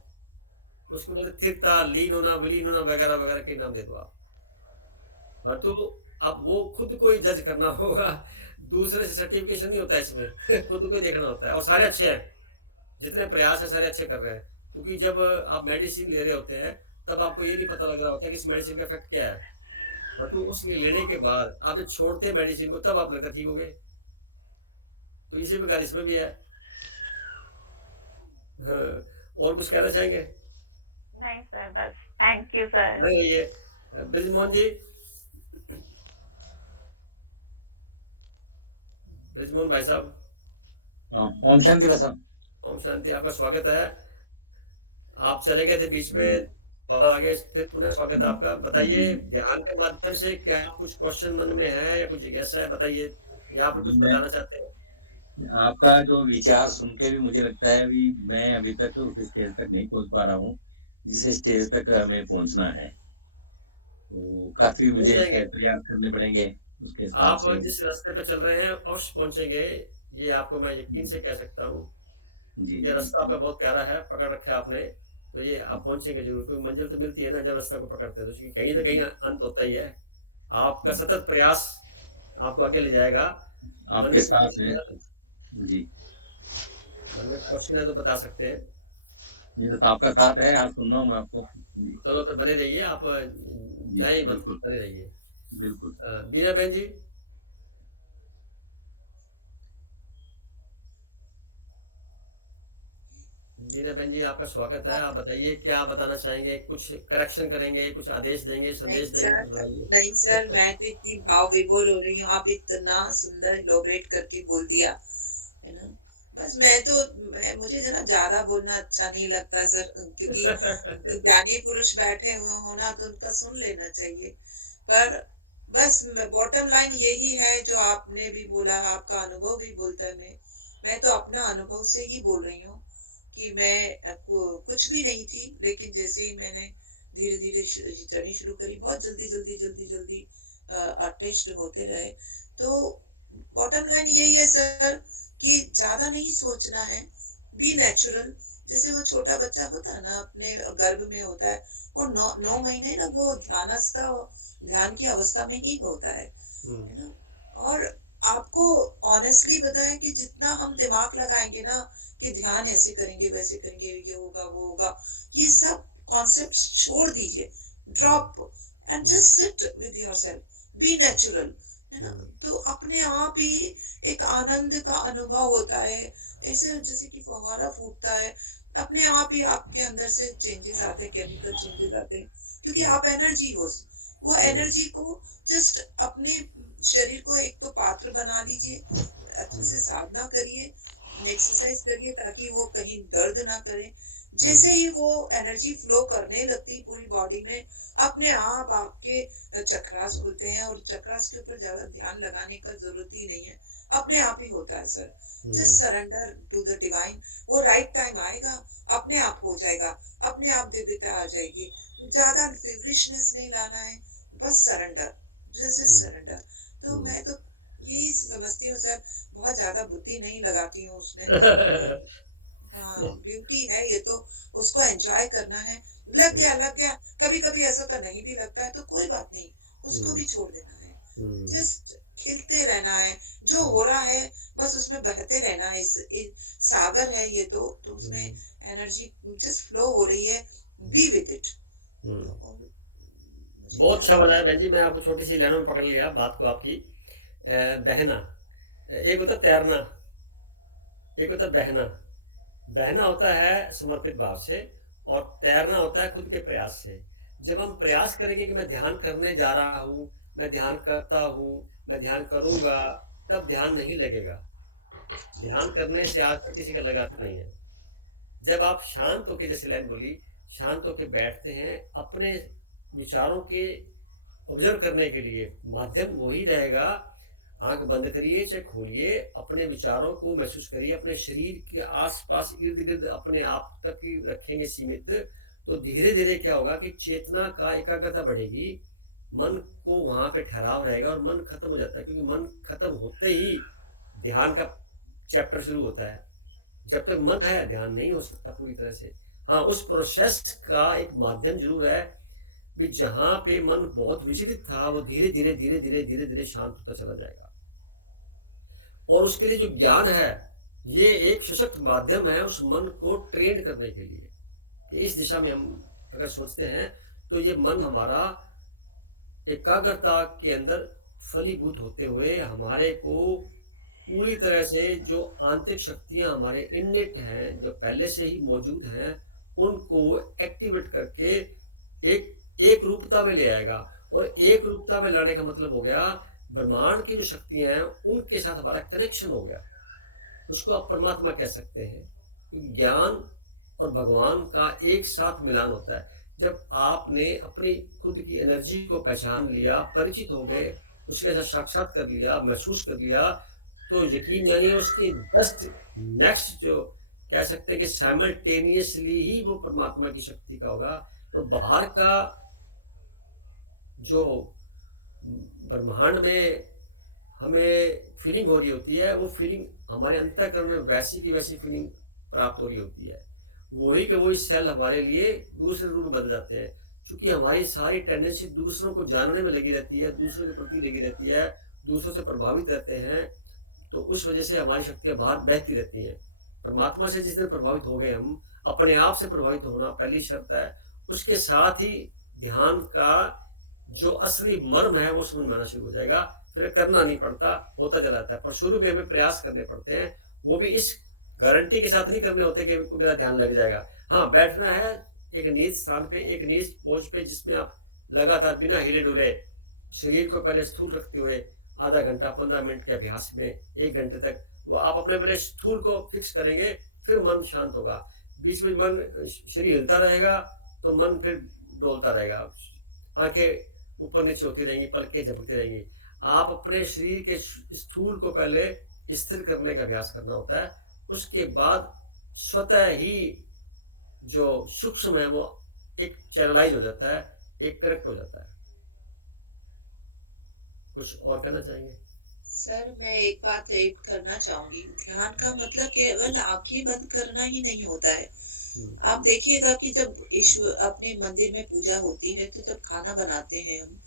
उसको बोलते स्थिरता, लीन होना, विलीन होना वगैरह वगैरह के नाम दे दो आप। और तो अब वो खुद को ही जज करना होगा, दूसरे से सर्टिफिकेशन नहीं होता इसमें खुद को ही देखना होता है। और सारे अच्छे हैं, जितने प्रयास है सारे अच्छे कर रहे हैं, क्योंकि जब आप मेडिसिन ले रहे होते हैं तब आपको ये नहीं पता लग रहा होता है कि इस मेडिसिन का इफेक्ट क्या है, परंतु उसके लेने के बाद आप जब छोड़ते हैं मेडिसिन को तब आप लगता ठीक हो गए। तो इसी प्रकार इसमें भी है। हाँ, और कुछ कहना चाहेंगे? नहीं सर, बस थैंक यू सर। नहीं, ये ब्रिजमोहन जी, ब्रिजमोहन भाई साहब। ओम शांति भाई साहब। ओम शांति, आपका स्वागत है। आप चले गए थे बीच में और आगे फिर पुनः स्वागत है आपका। बताइए ध्यान के माध्यम से क्या कुछ क्वेश्चन मन में है या कुछ जिज्ञासा है, बताइए, या आप कुछ बताना चाहते हैं? आपका जो विचार सुन के भी मुझे लगता है भी मैं अभी तक उस स्टेज तक नहीं पहुंच पा रहा हूँ जिस स्टेज तक हमें पहुंचना है, तो काफी मुझे प्रयास करने पड़ेंगे उसके हिसाब आप से। जिस रास्ते पे चल रहे हैं अवश्य पहुंचेंगे, ये आपको मैं यकीन से कह सकता हूँ। ये रास्ता आपका बहुत प्यारा है, पकड़ रखा है आपने, तो ये आप पहुंचेंगे जरूर, क्योंकि मंजिल तो मिलती है ना जब रास्ता को पकड़ते हैं, तो कहीं ना कहीं अंत होता ही है। आपका सतत प्रयास आपको आगे ले जाएगा। आपके साथ है जी, मन में क्वेश्चन है तो बता सकते हैं। मेरे तो आपका साथ है, आप सुन रहा हूँ मैं आपको। चलो तो बने रहिए, आप जाए बने रहिए। बिल्कुल। दीना बहन जी। दीना बहन जी, आपका स्वागत है। आप बताइए क्या बताना चाहेंगे, कुछ करेक्शन करेंगे, कुछ आदेश देंगे, संदेश देंगे? नहीं सर, मैं तो इतनी भाव विभोर हो रही हूँ, आप इतना सुंदर इलोबरेट करके बोल दिया है ना। बस मुझे जना ज्यादा बोलना अच्छा नहीं लगता सर, क्योंकि ज्ञानी पुरुष बैठे हुए होना तो उनका सुन लेना चाहिए। पर बस बॉटम लाइन यही है जो आपने भी बोला, आपका अनुभव भी बोलता है। मैं तो अपना अनुभव से ही बोल रही हूँ कि मैं कुछ भी नहीं थी, लेकिन जैसे ही मैंने धीरे धीरे जर्नी शुरू करी, बहुत जल्दी अटेस्ट होते रहे। तो बॉटम लाइन यही है सर कि ज्यादा नहीं सोचना है, बी नेचुरल। जैसे वो छोटा बच्चा होता है ना, अपने गर्भ में होता है, वो 9 महीने ना वो ध्यान की अवस्था में ही होता है ना। और आपको ऑनेस्टली बताएं कि जितना हम दिमाग लगाएंगे ना कि ध्यान ऐसे करेंगे वैसे करेंगे, ये होगा वो होगा, ये सब कॉन्सेप्ट्स छोड़ दीजिए, drop and just sit with yourself, be natural, है ना। तो अपने आप ही एक आनंद का अनुभव होता है, ऐसे जैसे कि फव्वारा फूटता है, अपने आप ही आपके अंदर से चेंजेस आते हैं, केमिकल चेंजेस आते हैं, क्योंकि आप एनर्जी हो। वो एनर्जी को जस्ट अपने शरीर को एक तो पात्र बना लीजिए, अच्छे से साधना करिए, एक्सरसाइज करिए ताकि वो कहीं दर्द ना करे। जैसे ही वो एनर्जी फ्लो करने लगती पूरी बॉडी में, अपने आप आपके चक्रास खुलते हैं, और चक्रास के ऊपर ज्यादा ध्यान लगाने का जरूरत ही नहीं है, अपने आप ही होता है sir. Just surrender to the divine. वो राइट टाइम आएगा, अपने आप हो जाएगा, अपने आप दिव्यता आ जाएगी। ज्यादा फेवरिशनेस नहीं लाना है, बस सरेंडर, जस्ट सरेंडर। तो मैं तो यही समझती हूँ सर, बहुत ज्यादा बुद्धि नहीं लगाती हूँ उसमें। हाँ, ब्यूटी है ये तो, उसको एंजॉय करना है। लग गया, कभी कभी ऐसा का नहीं भी लगता है तो कोई बात नहीं, उसको भी छोड़ देना है। जस्ट खिलते रहना है, जो हो रहा है बस उसमें बहते रहना है। इस सागर है ये तो उसमें एनर्जी जस्ट फ्लो हो रही है, बी विद इट। बहुत अच्छा बताया बहन जी। मैं आपको छोटी सी लाइनों में पकड़ लिया बात को आपकी। बहना, एक होता तैरना, एक होता बहना। बहना होता है समर्पित भाव से, और तैरना होता है खुद के प्रयास से। जब हम प्रयास करेंगे कि मैं ध्यान करने जा रहा हूँ, मैं ध्यान करता हूँ, मैं ध्यान करूंगा, तब ध्यान नहीं लगेगा। ध्यान करने से आज तक किसी का लगा नहीं है। जब आप शांत होके, जैसे लाइन बोली, शांत होके बैठते हैं, अपने विचारों के ऑब्जर्व करने के लिए माध्यम वही रहेगा। आंख बंद करिए चाहे खोलिए, अपने विचारों को महसूस करिए, अपने शरीर के आसपास इर्द गिर्द अपने आप तक ही रखेंगे सीमित, तो धीरे धीरे क्या होगा कि चेतना का एकाग्रता बढ़ेगी, मन को वहां पे ठहराव रहेगा, और मन खत्म हो जाता है। क्योंकि मन खत्म होते ही ध्यान का चैप्टर शुरू होता है। जब तक मन है ध्यान नहीं हो सकता पूरी तरह से। हाँ, उस प्रोसेस का एक माध्यम जरूर है कि जहां पे मन बहुत विचलित था, वो धीरे धीरे धीरे धीरे धीरे धीरे शांत होता चला जाएगा। और उसके लिए जो ज्ञान है, ये एक सशक्त माध्यम है उस मन को ट्रेन करने के लिए। कि इस दिशा में हम अगर सोचते हैं तो ये मन हमारा एकाग्रता के अंदर फलीभूत होते हुए हमारे को पूरी तरह से जो आंतरिक शक्तियां हमारे इननेट हैं, जो पहले से ही मौजूद हैं, उनको एक्टिवेट करके एक रूपता में ले आएगा। और एक रूपता में लाने का मतलब हो गया ब्रह्मांड की जो शक्तियां हैं उनके साथ हमारा कनेक्शन हो गया। उसको आप परमात्मा कह सकते हैं। ज्ञान और भगवान का एक साथ मिलान होता है। जब आपने अपनी खुद की एनर्जी को पहचान लिया, परिचित हो गए, उसके साथ साक्षात कर लिया, महसूस कर लिया, तो यकीन यानी उसकी जस्ट नेक्स्ट जो कह सकते हैं कि साइमल्टेनियसली ही वो परमात्मा की शक्ति का होगा। तो बाहर का जो ब्रह्मांड में हमें फीलिंग हो रही होती है, वो फीलिंग हमारे अंतःकरण में वैसी की वैसी फीलिंग प्राप्त हो रही होती है। वही के वही सेल हमारे लिए दूसरे रूप बदल जाते हैं। क्योंकि हमारी सारी टेंडेंसी दूसरों को जानने में लगी रहती है, दूसरों के प्रति लगी रहती है, दूसरों से प्रभावित रहते हैं। तो उस वजह से हमारी शक्तियां बाहर बहती रहती हैं। परमात्मा से जिस दिन प्रभावित हो गए हम, अपने आप से प्रभावित होना पहली शर्त है। उसके साथ ही ध्यान का जो असली मर्म है वो समझ में आना शुरू हो जाएगा। फिर करना नहीं पड़ता, होता चला जाता है। पर शुरू में हमें प्रयास करने पड़ते हैं, वो भी इस गारंटी के साथ नहीं करने होते कि मेरा ध्यान लग जाएगा। हाँ, बैठना है एक निज स्थान पे, एक निज पोज पे, जिसमें आप लगातार बिना हिले डुले शरीर को पहले स्थूल रखते हुए आधा घंटा 15 मिनट के अभ्यास में 1 घंटे तक वो आप अपने पहले स्थूल को फिक्स करेंगे, फिर मन शांत होगा। बीच में मन शरीर हिलता रहेगा तो मन फिर डोलता रहेगा, आंखें ऊपर नीचे होती रहेंगी, पलकें झपकती रहेंगी। आप अपने शरीर के स्थूल को पहले स्थिर करने का अभ्यास करना होता है। उसके बाद स्वतः ही जो सूक्ष्म है वो एक चैनलाइज हो जाता है, एक करेक्ट हो जाता है। कुछ और कहना चाहेंगे? सर, मैं एक बात ऐड करना चाहूंगी। ध्यान का मतलब केवल आंखें बंद करना ही नहीं होता है। आप देखिएगा कि जब ईश्वर अपने मंदिर में पूजा होती है, तो जब खाना बनाते हैं हम,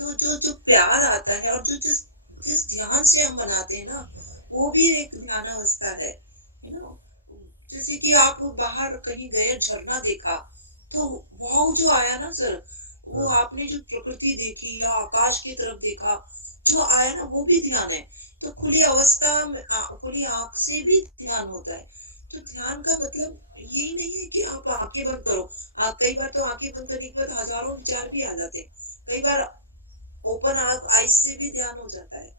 तो जो प्यार आता है और जो जिस ध्यान से हम बनाते हैं ना, वो भी एक ध्यान अवस्था है। जैसे कि आप बाहर कहीं गए, झरना देखा, तो वाव जो आया ना सर, वो आपने जो प्रकृति देखी या आकाश की तरफ देखा, जो आया ना, वो भी ध्यान है। तो खुली अवस्था में खुली आंख से भी ध्यान होता है। तो ध्यान का मतलब यही नहीं है कि आप आंखें बंद करो। आप कई बार तो आंखें बंद करने के बाद हजारों विचार भी आ जाते हैं, कई बार ओपन आईज से भी ध्यान हो जाता है।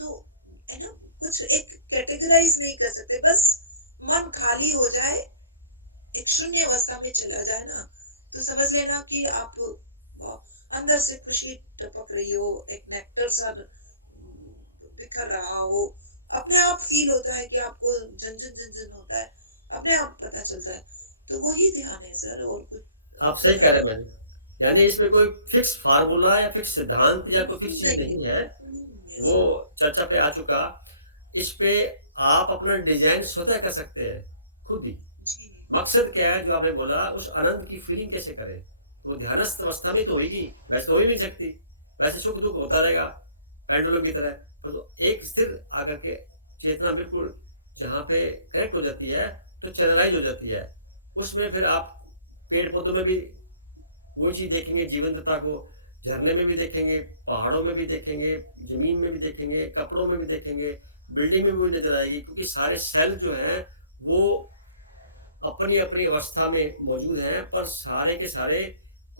तो है ना, कुछ एक कैटेगराइज नहीं कर सकते, बस मन खाली हो जाए, एक शून्य अवस्था में चला जाए ना, तो समझ लेना कि आप अंदर से खुशी टपक रही हो, एक नेक्टर सा बिखर रहा हो, अपने आप फील होता है कि आपको झंझन होता है, अपने आप पता चलता है। तो वही ध्यान है सर, और कुछ आप सही कह रहे हैं मैंने, यानी इसमें कोई फिक्स फार्मूला या फिक्स सिद्धांत या कोई फिक्स चीज नहीं है, वो चर्चा पे आ चुका। इस पे आप अपना डिजाइन स्वतः कर सकते हैं खुद ही। मकसद क्या है जो आपने बोला, उस आनंद की फीलिंग कैसे करें, तो ध्यानस्थ अवस्था में तो होगी, वैसे तो हो ही नहीं सकती, वैसे सुख दुख होता रहेगा पेंडुलम की तरह। तो एक स्थिर आकर के चेतना बिल्कुल जहाँ पे करेक्ट हो जाती है, तो चैनलाइज हो जाती है, उसमें फिर आप पेड़ पौधों में भी वो चीज देखेंगे, जीवंतता को झरने में भी देखेंगे, पहाड़ों में भी देखेंगे, जमीन में भी देखेंगे, कपड़ों में भी देखेंगे, बिल्डिंग में भी वही नजर आएगी, क्योंकि सारे सेल जो हैं वो अपनी अपनी अवस्था में मौजूद हैं, पर सारे के सारे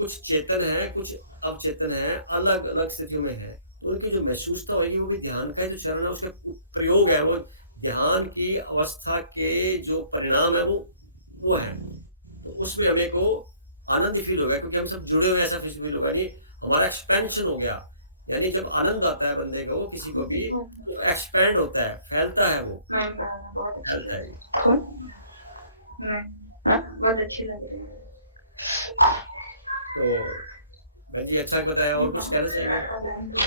कुछ चेतन हैं, कुछ अवचेतन हैं, अलग अलग स्थितियों में हैं। तो उनकी जो महसूसता होगी वो भी ध्यान का ही तो चरण है, उसके प्रयोग है, वो ध्यान की अवस्था के जो परिणाम है वो है। तो उसमें हमें को आनंद फील होगा, क्योंकि हम सब जुड़े हुए, ऐसा फील होगा नहीं, हमारा एक्सपेंशन हो गया। यानी जब आनंद आता है बंदे को, किसी को भी, तो एक्सपैंड होता है, फैलता है, वो फैलता है। बहुत अच्छी लग रही है। तो भाई जी अच्छा बताया, और कुछ कहना चाहेंगे?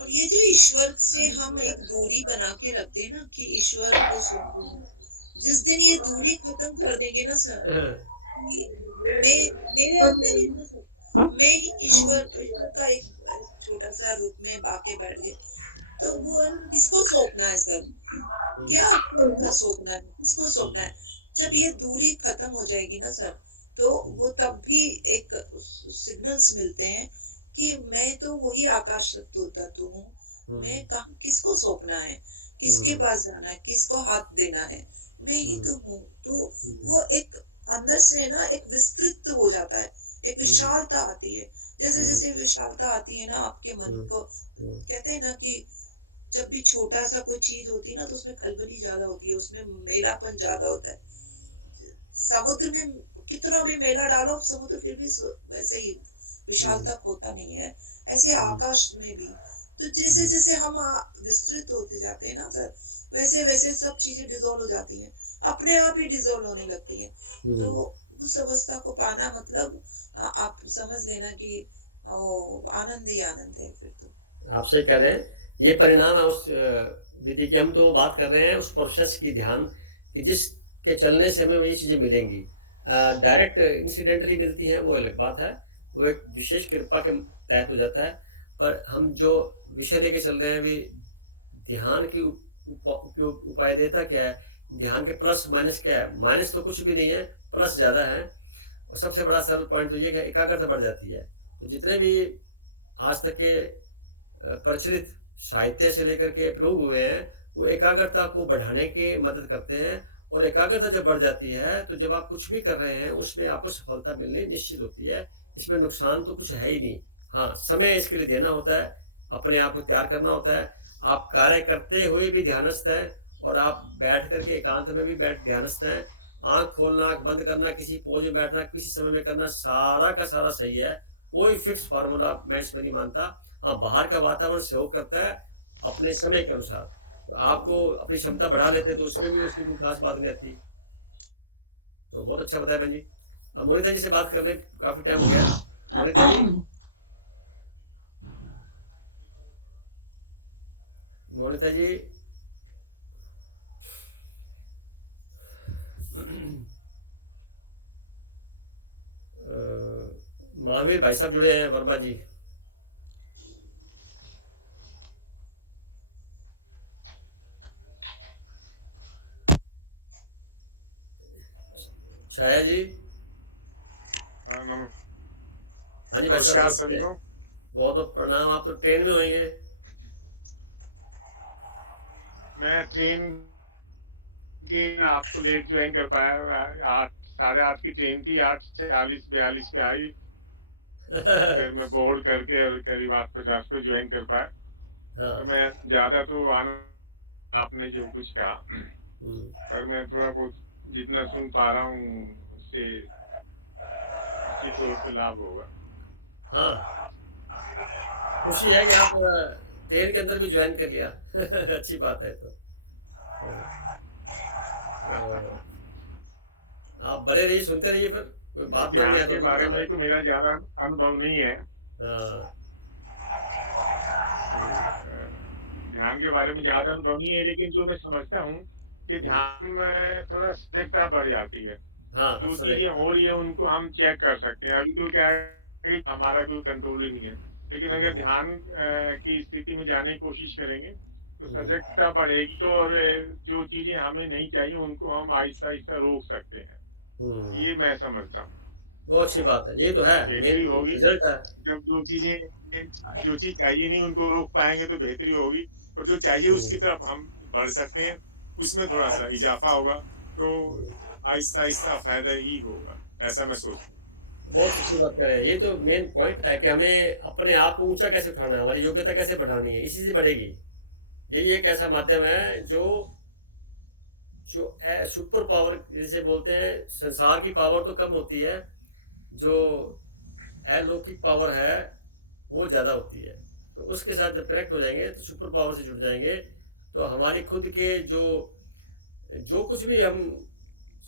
और ये जो ईश्वर से हम एक दूरी बना के रखते हैं ना, कि ईश्वर को सुनते हैं, जिस दिन ये दूरी खत्म कर देंगे ना सर, मेरे अंदर ही मैं ही ईश्वर का एक छोटा सा रूप में बाके बैठ गए, तो वो किसको सौंपना है सर, क्या सौंपना है, किसको सौंपना है? जब ये दूरी खत्म हो जाएगी ना सर, तो वो तब भी एक सिग्नल्स मिलते हैं कि मैं तो वही आकाश तत्व हूँ, मैं कहाँ, किसको सौंपना है, किसके पास जाना है, किसको हाथ देना है, मैं ही तो हूँ। तो वो एक अंदर से ना एक विस्तृत हो जाता है, एक विशालता आती है। जैसे जैसे विशालता आती है ना आपके मन को, कहते हैं ना कि जब भी छोटा सा कोई चीज होती है ना, तो उसमें खलबली ज्यादा होती है, उसमें मेलापन ज्यादा होता है। समुद्र में कितना भी मेला डालो, समुद्र फिर भी वैसे ही विशालता होता नहीं है। ऐसे आकाश में भी, तो जैसे जैसे हम विस्तृत होते जाते हैं ना सर, वैसे वैसे सब चीजें डिसॉल्व हो जाती हैं, अपने आप ही डिसॉल्व होने लगती हैं। तो उस अवस्था को पाना मतलब आप समझ लेना कि आनंद ही आनंद है फिर तो। आप सही कह रहे हैं, ये परिणाम है उस विधि की। हम तो बात कर रहे हैं उस प्रोसेस की, ध्यान कि जिसके चलने से हमें ये चीजें मिलेंगी। डायरेक्ट इंसिडेंटली मिलती हैं वो अलग बात है, वो एक विशेष कृपा के तहत हो जाता है। पर हम जो विषय लेके चल रहे हैं अभी, ध्यान की उपाय देता क्या है, ध्यान के प्लस माइनस क्या है? माइनस तो कुछ भी नहीं है, प्लस ज्यादा है। और सबसे बड़ा सरल पॉइंट तो ये कि एकाग्रता बढ़ जाती है। तो जितने भी आज तक के प्रचलित साहित्य से लेकर के प्रयोग हुए हैं, वो एकाग्रता को बढ़ाने के मदद करते हैं। और एकाग्रता जब बढ़ जाती है, तो जब आप कुछ भी कर रहे हैं उसमें आपको सफलता मिलनी निश्चित होती है। इसमें नुकसान तो कुछ है ही नहीं। हाँ, समय इसके लिए देना होता है, अपने आप को तैयार करना होता है। आप कार्य करते हुए भी ध्यानस्थ हैं, और आप बैठ करके एकांत में भी ध्यानस्थ हैं। आंख खोलना, आंख बंद करना, किसी पोज में बैठना, किसी समय में करना, सारा का सारा सही है। कोई फिक्स फार्मूला मैं इसमें नहीं मानता। हाँ, बाहर का वातावरण सहयोग करता है अपने समय के अनुसार। तो आपको अपनी क्षमता बढ़ा लेते तो उसमें भी उसकी कोई खास बात नहीं आती। तो बहुत अच्छा बताया बहन जी। अब मोनिता जी से बात कर रहे, काफी टाइम हो गया। मोनिता जी, मोनिता जी, महावीर भाई साहब जुड़े हैं, वर्मा जी। छाया जी, हाँ जी भाई साहब, सभी को बहुत प्रणाम। आप तो ट्रेन में होंगे? मैं ट्रेन कि आप तो लेट ज्वाइन कर पाया, 8:30 की ट्रेन थी, 8:40-42 पे आई, फिर मैं बोर्ड करके और करीब 8:50 पे ज्वाइन कर पाया। तो हाँ मैं ज्यादा तो आना, आपने जो कुछ कहा, हम्म, पर मैं थोड़ा बहुत जितना सुन पा रहा हूँ उससे निश्चित तौर पे लाभ होगा। हाँ खुशी है कि आप ट्रेन के अंदर भी ज्वाइन कर लिया अच्छी बात है। तो आप बने रहिए, सुनते रहिए, फिर कोई बात मन में ध्यान आए तो के उसमें बारे बताना। में तो मेरा ज्यादा अनुभव नहीं है। हाँ हम्म, ध्यान के बारे में ज्यादा अनुभव नहीं है, लेकिन जो मैं समझता हूँ कि हम्म, ध्यान में थोड़ा सतर्कता बढ़ जाती है। हाँ जो चीजें सदैव हो रही है उनको हम चेक कर सकते हैं। अभी तो क्या है कि हमारा कोई कंट्रोल ही नहीं है, लेकिन अगर हम्म, ध्यान की स्थिति में जाने की कोशिश करेंगे तो हम्म, सजगता बढ़ेगी, और जो चीजें हमें नहीं चाहिए उनको हम आहिस्ता आहिस्ता रोक सकते हैं। हम्म। ये मैं समझता हूँ। बहुत अच्छी बात है, ये तो है बेहतरी मेन होगी रिजल्ट है। जब जो चीज चाहिए नहीं उनको रोक पाएंगे तो बेहतरी होगी, और जो चाहिए उसकी हम्म, तरफ हम बढ़ सकते हैं, उसमें थोड़ा सा इजाफा होगा, तो हम्म। आहिस्ता आहिस्ता फायदा ही होगा, ऐसा मैं सोचता हूँ। बहुत अच्छी बात कर रहे हैं, ये तो मेन पॉइंट है कि हमें अपने आप को ऊंचा कैसे उठाना है, हमारी योग्यता कैसे बढ़ानी है, इसी से बढ़ेगी। यही एक ऐसा माध्यम है जो जो है सुपर पावर जिसे बोलते हैं। संसार की पावर तो कम होती है, जो अलौकिक पावर है वो ज़्यादा होती है। तो उसके साथ जब कनेक्ट हो जाएंगे तो सुपर पावर से जुड़ जाएंगे, तो हमारी खुद के जो जो कुछ भी हम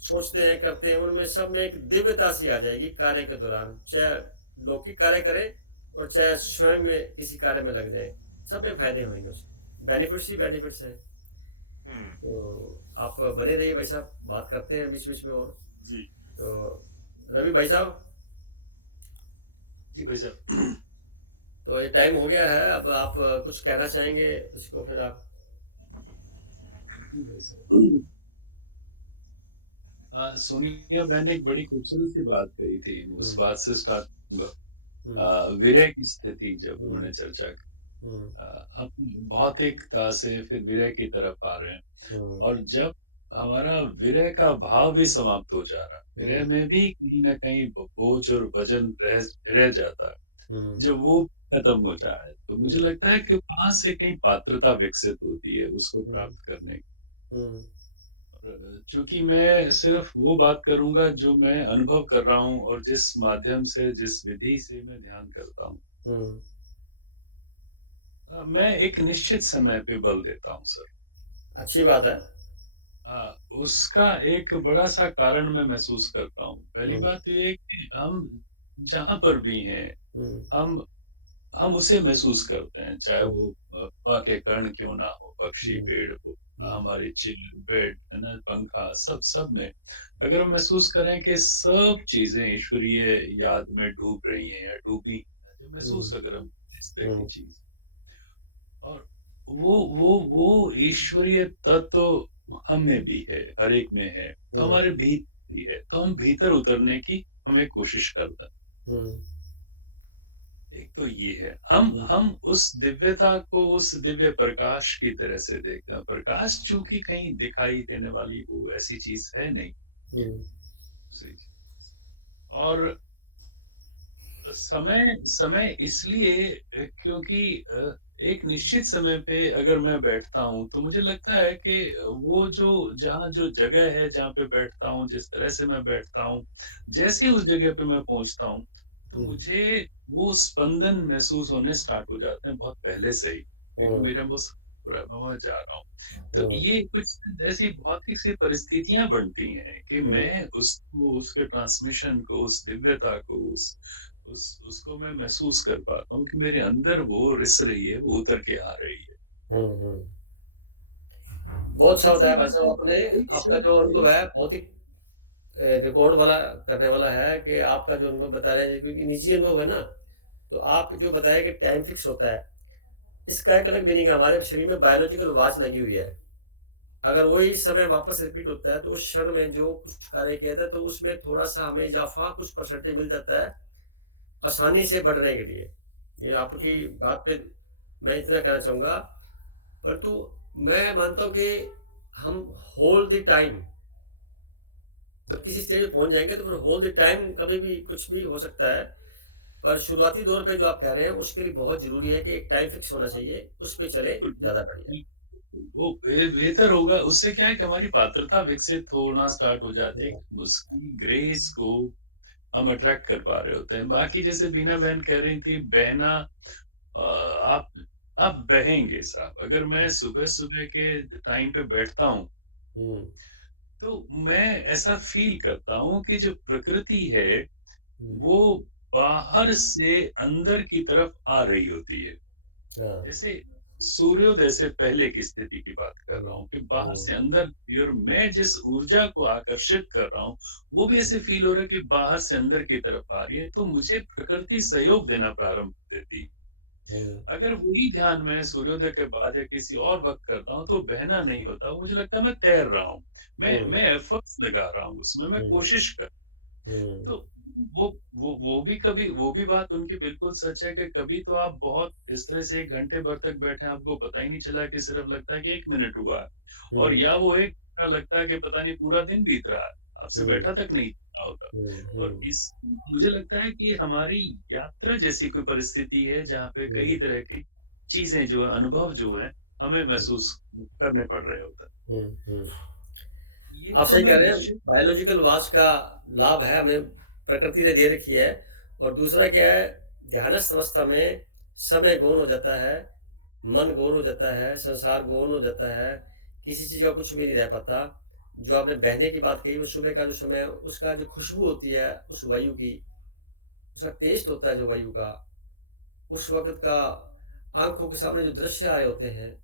सोचते हैं करते हैं उनमें सब में एक दिव्यता सी आ जाएगी कार्य के दौरान, चाहे लौकिक कार्य करें और चाहे स्वयं में किसी कार्य में लग जाए, सब में फायदे होंगे, उसके बेनिफिट्स ही बेनिफिट्स हैं। हम्म, तो आप बने रहिए भाई साहब, बात करते हैं बीच बीच में और। जी तो रवि भाई साहब, जी भाई साहब। तो ये टाइम हो गया है, अब आप कुछ कहना चाहेंगे उसको, फिर आप। जी भाई साहब। सोनिया बहन ने एक बड़ी खूबसूरत सी बात कही थी, उस हम्म, बात से स्टार्ट करूंगा। हम्म, विरह की स्थिति जब हम्म, उन्होंने चर्चा की, हम्म, हम भौतिकता से फिर विरह की तरफ आ रहे हैं, हम्म, और जब हमारा विरह का भाव भी समाप्त हो जा रहा है, विरह हम्म, में भी कहीं ना कहीं बोझ और वजन रह जाता है, हम्म, जब वो खत्म हो जाए तो मुझे हम्म, लगता है कि वहां से कहीं पात्रता विकसित होती है उसको हम्म, प्राप्त करने की। हम्म, और चूंकि मैं सिर्फ वो बात करूंगा जो मैं अनुभव कर रहा हूँ और जिस माध्यम से जिस विधि से मैं ध्यान करता हूँ, हम्म, मैं एक निश्चित समय पे बल देता हूँ सर। अच्छी बात है। उसका एक बड़ा सा कारण मैं महसूस करता हूँ। पहली हम्म, बात तो ये है कि हम जहां पर भी हैं, हम्म, हम हम उसे महसूस करते हैं, चाहे हम्म, वो हवा के कण क्यों ना हो, पक्षी, हम्म, पेड़ हो, हम्म, हमारी चेयर, बेड, है ना, पंखा, सब सब में अगर हम महसूस करें कि सब चीजें ईश्वरीय याद में डूब रही हैं या डूबी हैं, जब हम्म, महसूस अगर हम इस तरह की हम्म, चीज, और वो ईश्वरीय तत्व हम में भी है, हर एक में है, तो हम्म, हमारे भीतर भी है, तो हम भीतर उतरने की हमें कोशिश करते हैं। हम्म, एक तो ये है, हम उस दिव्यता को उस दिव्य प्रकाश की तरह से देखते हैं। प्रकाश चूंकि कहीं दिखाई देने वाली वो ऐसी चीज है नहीं, हम्म, दूसरी चीज। और समय समय इसलिए क्योंकि एक निश्चित समय पे अगर मैं बैठता हूँ तो मुझे लगता है कि वो जो जहाँ जो जगह है जहाँ पे बैठता हूँ, जिस तरह से मैं बैठता हूँ, जैसे उस जगह पे मैं पहुंचता हूँ, तो हम्म, मुझे वो स्पंदन महसूस होने स्टार्ट हो जाते हैं बहुत पहले से ही, क्योंकि हम्म, मेरा वो हो रहा है, मैं वहां जा रहा हूँ। तो हम्म, ये कुछ ऐसी भौतिक सी परिस्थितियां बनती हैं कि हम्म, मैं उसको, उसके ट्रांसमिशन को, उस दिव्यता को, उसको मैं महसूस कर पाता हूँ कि मेरे अंदर वो रिस रही है, वो उतर के आ रही है। हम्म। बहुत अच्छा दूसरी बताया भाई बात साहब आपने। एक आपका शब्द जो अनुभव है बहुत ही रिकॉर्ड वाला करने वाला है, कि आपका जो अनुभव बता रहे हैं क्योंकि निजी अनुभव है ना। तो आप जो बताया कि टाइम फिक्स होता है, इसका एक अलग मीनिंग है। हमारे शरीर में बायोलॉजिकल वॉच लगी हुई है, अगर वही समय वापस रिपीट होता है तो उस क्षण में जो कुछ कार्य किया था तो उसमें थोड़ा सा हमें इजाफा कुछ परसेंटेज मिल जाता है आसानी से बढ़ने के लिए। ये आपकी बात पे मैं इतना कहना चाहूंगा। परंतु मैं मानता हूँ कि हम होल द टाइम, तो किसी स्टेज पे पहुंच जाएंगे तो फिर होल द टाइम कभी भी कुछ भी हो सकता है। पर शुरुआती दौर पे जो आप कह रहे हैं उसके लिए बहुत जरूरी है कि एक टाइम फिक्स होना चाहिए, उस पे चले, ज्यादा बढ़िया। वो बेहतर होगा। उससे क्या है कि हमारी पात्रता विकसित होना स्टार्ट हो जाती है, उसकी ग्रेस को हम अट्रैक्ट कर पा रहे होते हैं। बाकी जैसे बीना बहन कह रही थी, बहना आप बहेंगे साहब। अगर मैं सुबह सुबह के टाइम पे बैठता हूँ तो मैं ऐसा फील करता हूँ कि जो प्रकृति है वो बाहर से अंदर की तरफ आ रही होती है। जैसे सूर्योदय से पहले की स्थिति की बात कर रहा हूँ कि बाहर से अंदर की ओर मैं जिस ऊर्जा को आकर्षित कर रहा हूँ वो भी ऐसे फील हो रहा है कि बाहर से अंदर की तरफ आ रही है। तो मुझे प्रकृति सहयोग देना प्रारंभ कर देती। अगर वही ध्यान मैं सूर्योदय के बाद या किसी और वक्त करता हूँ तो बहना नहीं होता, मुझे लगता है मैं तैर रहा हूँ, मैं एफर्ट्स लगा रहा हूँ उसमें, मैं कोशिश कर। तो वो भी कभी वो भी बात उनकी बिल्कुल सच है कि कभी तो आप बहुत इस तरह से 1 घंटे भर तक बैठे, आपको पता ही नहीं चला कि सिर्फ लगता है कि 1 मिनट हुआ है, और या वो 1 घंटा लगता है कि पता नहीं पूरा दिन बीत रहा है, आपसे बैठा तक नहीं चला होता। और इस मुझे लगता है कि हमारी यात्रा जैसी कोई परिस्थिति है जहाँ पे कई तरह की चीजें जो है, अनुभव जो है, हमें महसूस करने पड़ रहे होते हैं। ये आप तो सही मैं कह रहे हैं, निश्चित बायोलॉजिकल वॉच का लाभ है हमें, प्रकृति ने दे रखी है। और दूसरा क्या है, ध्यानस्थ अवस्था में समय गौण हो जाता है, मन गौण हो जाता है, संसार गौण हो जाता है, किसी चीज का कुछ भी नहीं रह पाता। जो आपने बहने की बात कही, वो सुबह का जो समय, उसका जो खुशबू होती है उस वायु की, उसका टेस्ट होता है जो वायु का, उस वक्त का आंखों के सामने जो दृश्य आए होते हैं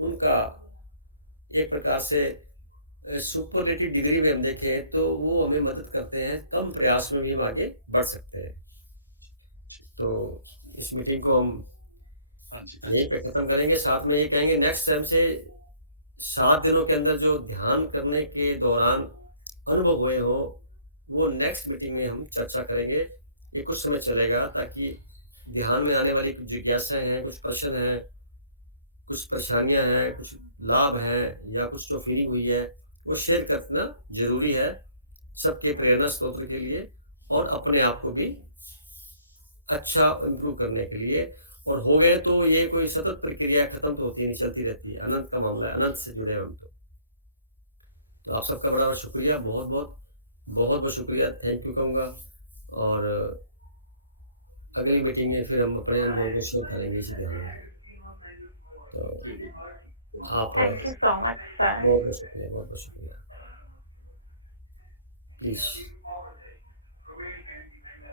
उनका एक प्रकार से सुपरलेटिव डिग्री में हम देखें तो वो हमें मदद करते हैं, कम प्रयास में भी हम आगे बढ़ सकते हैं। तो इस मीटिंग को हम यहीं पे खत्म करेंगे। साथ में ये कहेंगे नेक्स्ट टाइम से 7 दिनों के अंदर जो ध्यान करने के दौरान अनुभव हुए हो वो नेक्स्ट मीटिंग में हम चर्चा करेंगे। ये कुछ समय चलेगा ताकि ध्यान में आने वाली कुछ जिज्ञासाएं हैं, कुछ प्रश्न हैं, कुछ परेशानियां हैं, कुछ लाभ हैं, या कुछ जो फीलिंग हुई है वो शेयर करना जरूरी है सबके प्रेरणा स्रोत के लिए और अपने आप को भी अच्छा इम्प्रूव करने के लिए। और हो गए तो ये कोई सतत प्रक्रिया खत्म तो होती नहीं, चलती रहती है, अनंत का मामला है, अनंत से जुड़े हम तो आप सबका बड़ा बड़ा शुक्रिया, बहुत बहुत बहुत बहुत शुक्रिया, थैंक यू कहूँगा। और अगली मीटिंग में फिर हम अपने अनुभव को शेयर करेंगे इसी ध्यान में। तो आप thank you so much sir. बहुत बहुत शुक्रिया, बहुत बहुत शुक्रिया। प्लीज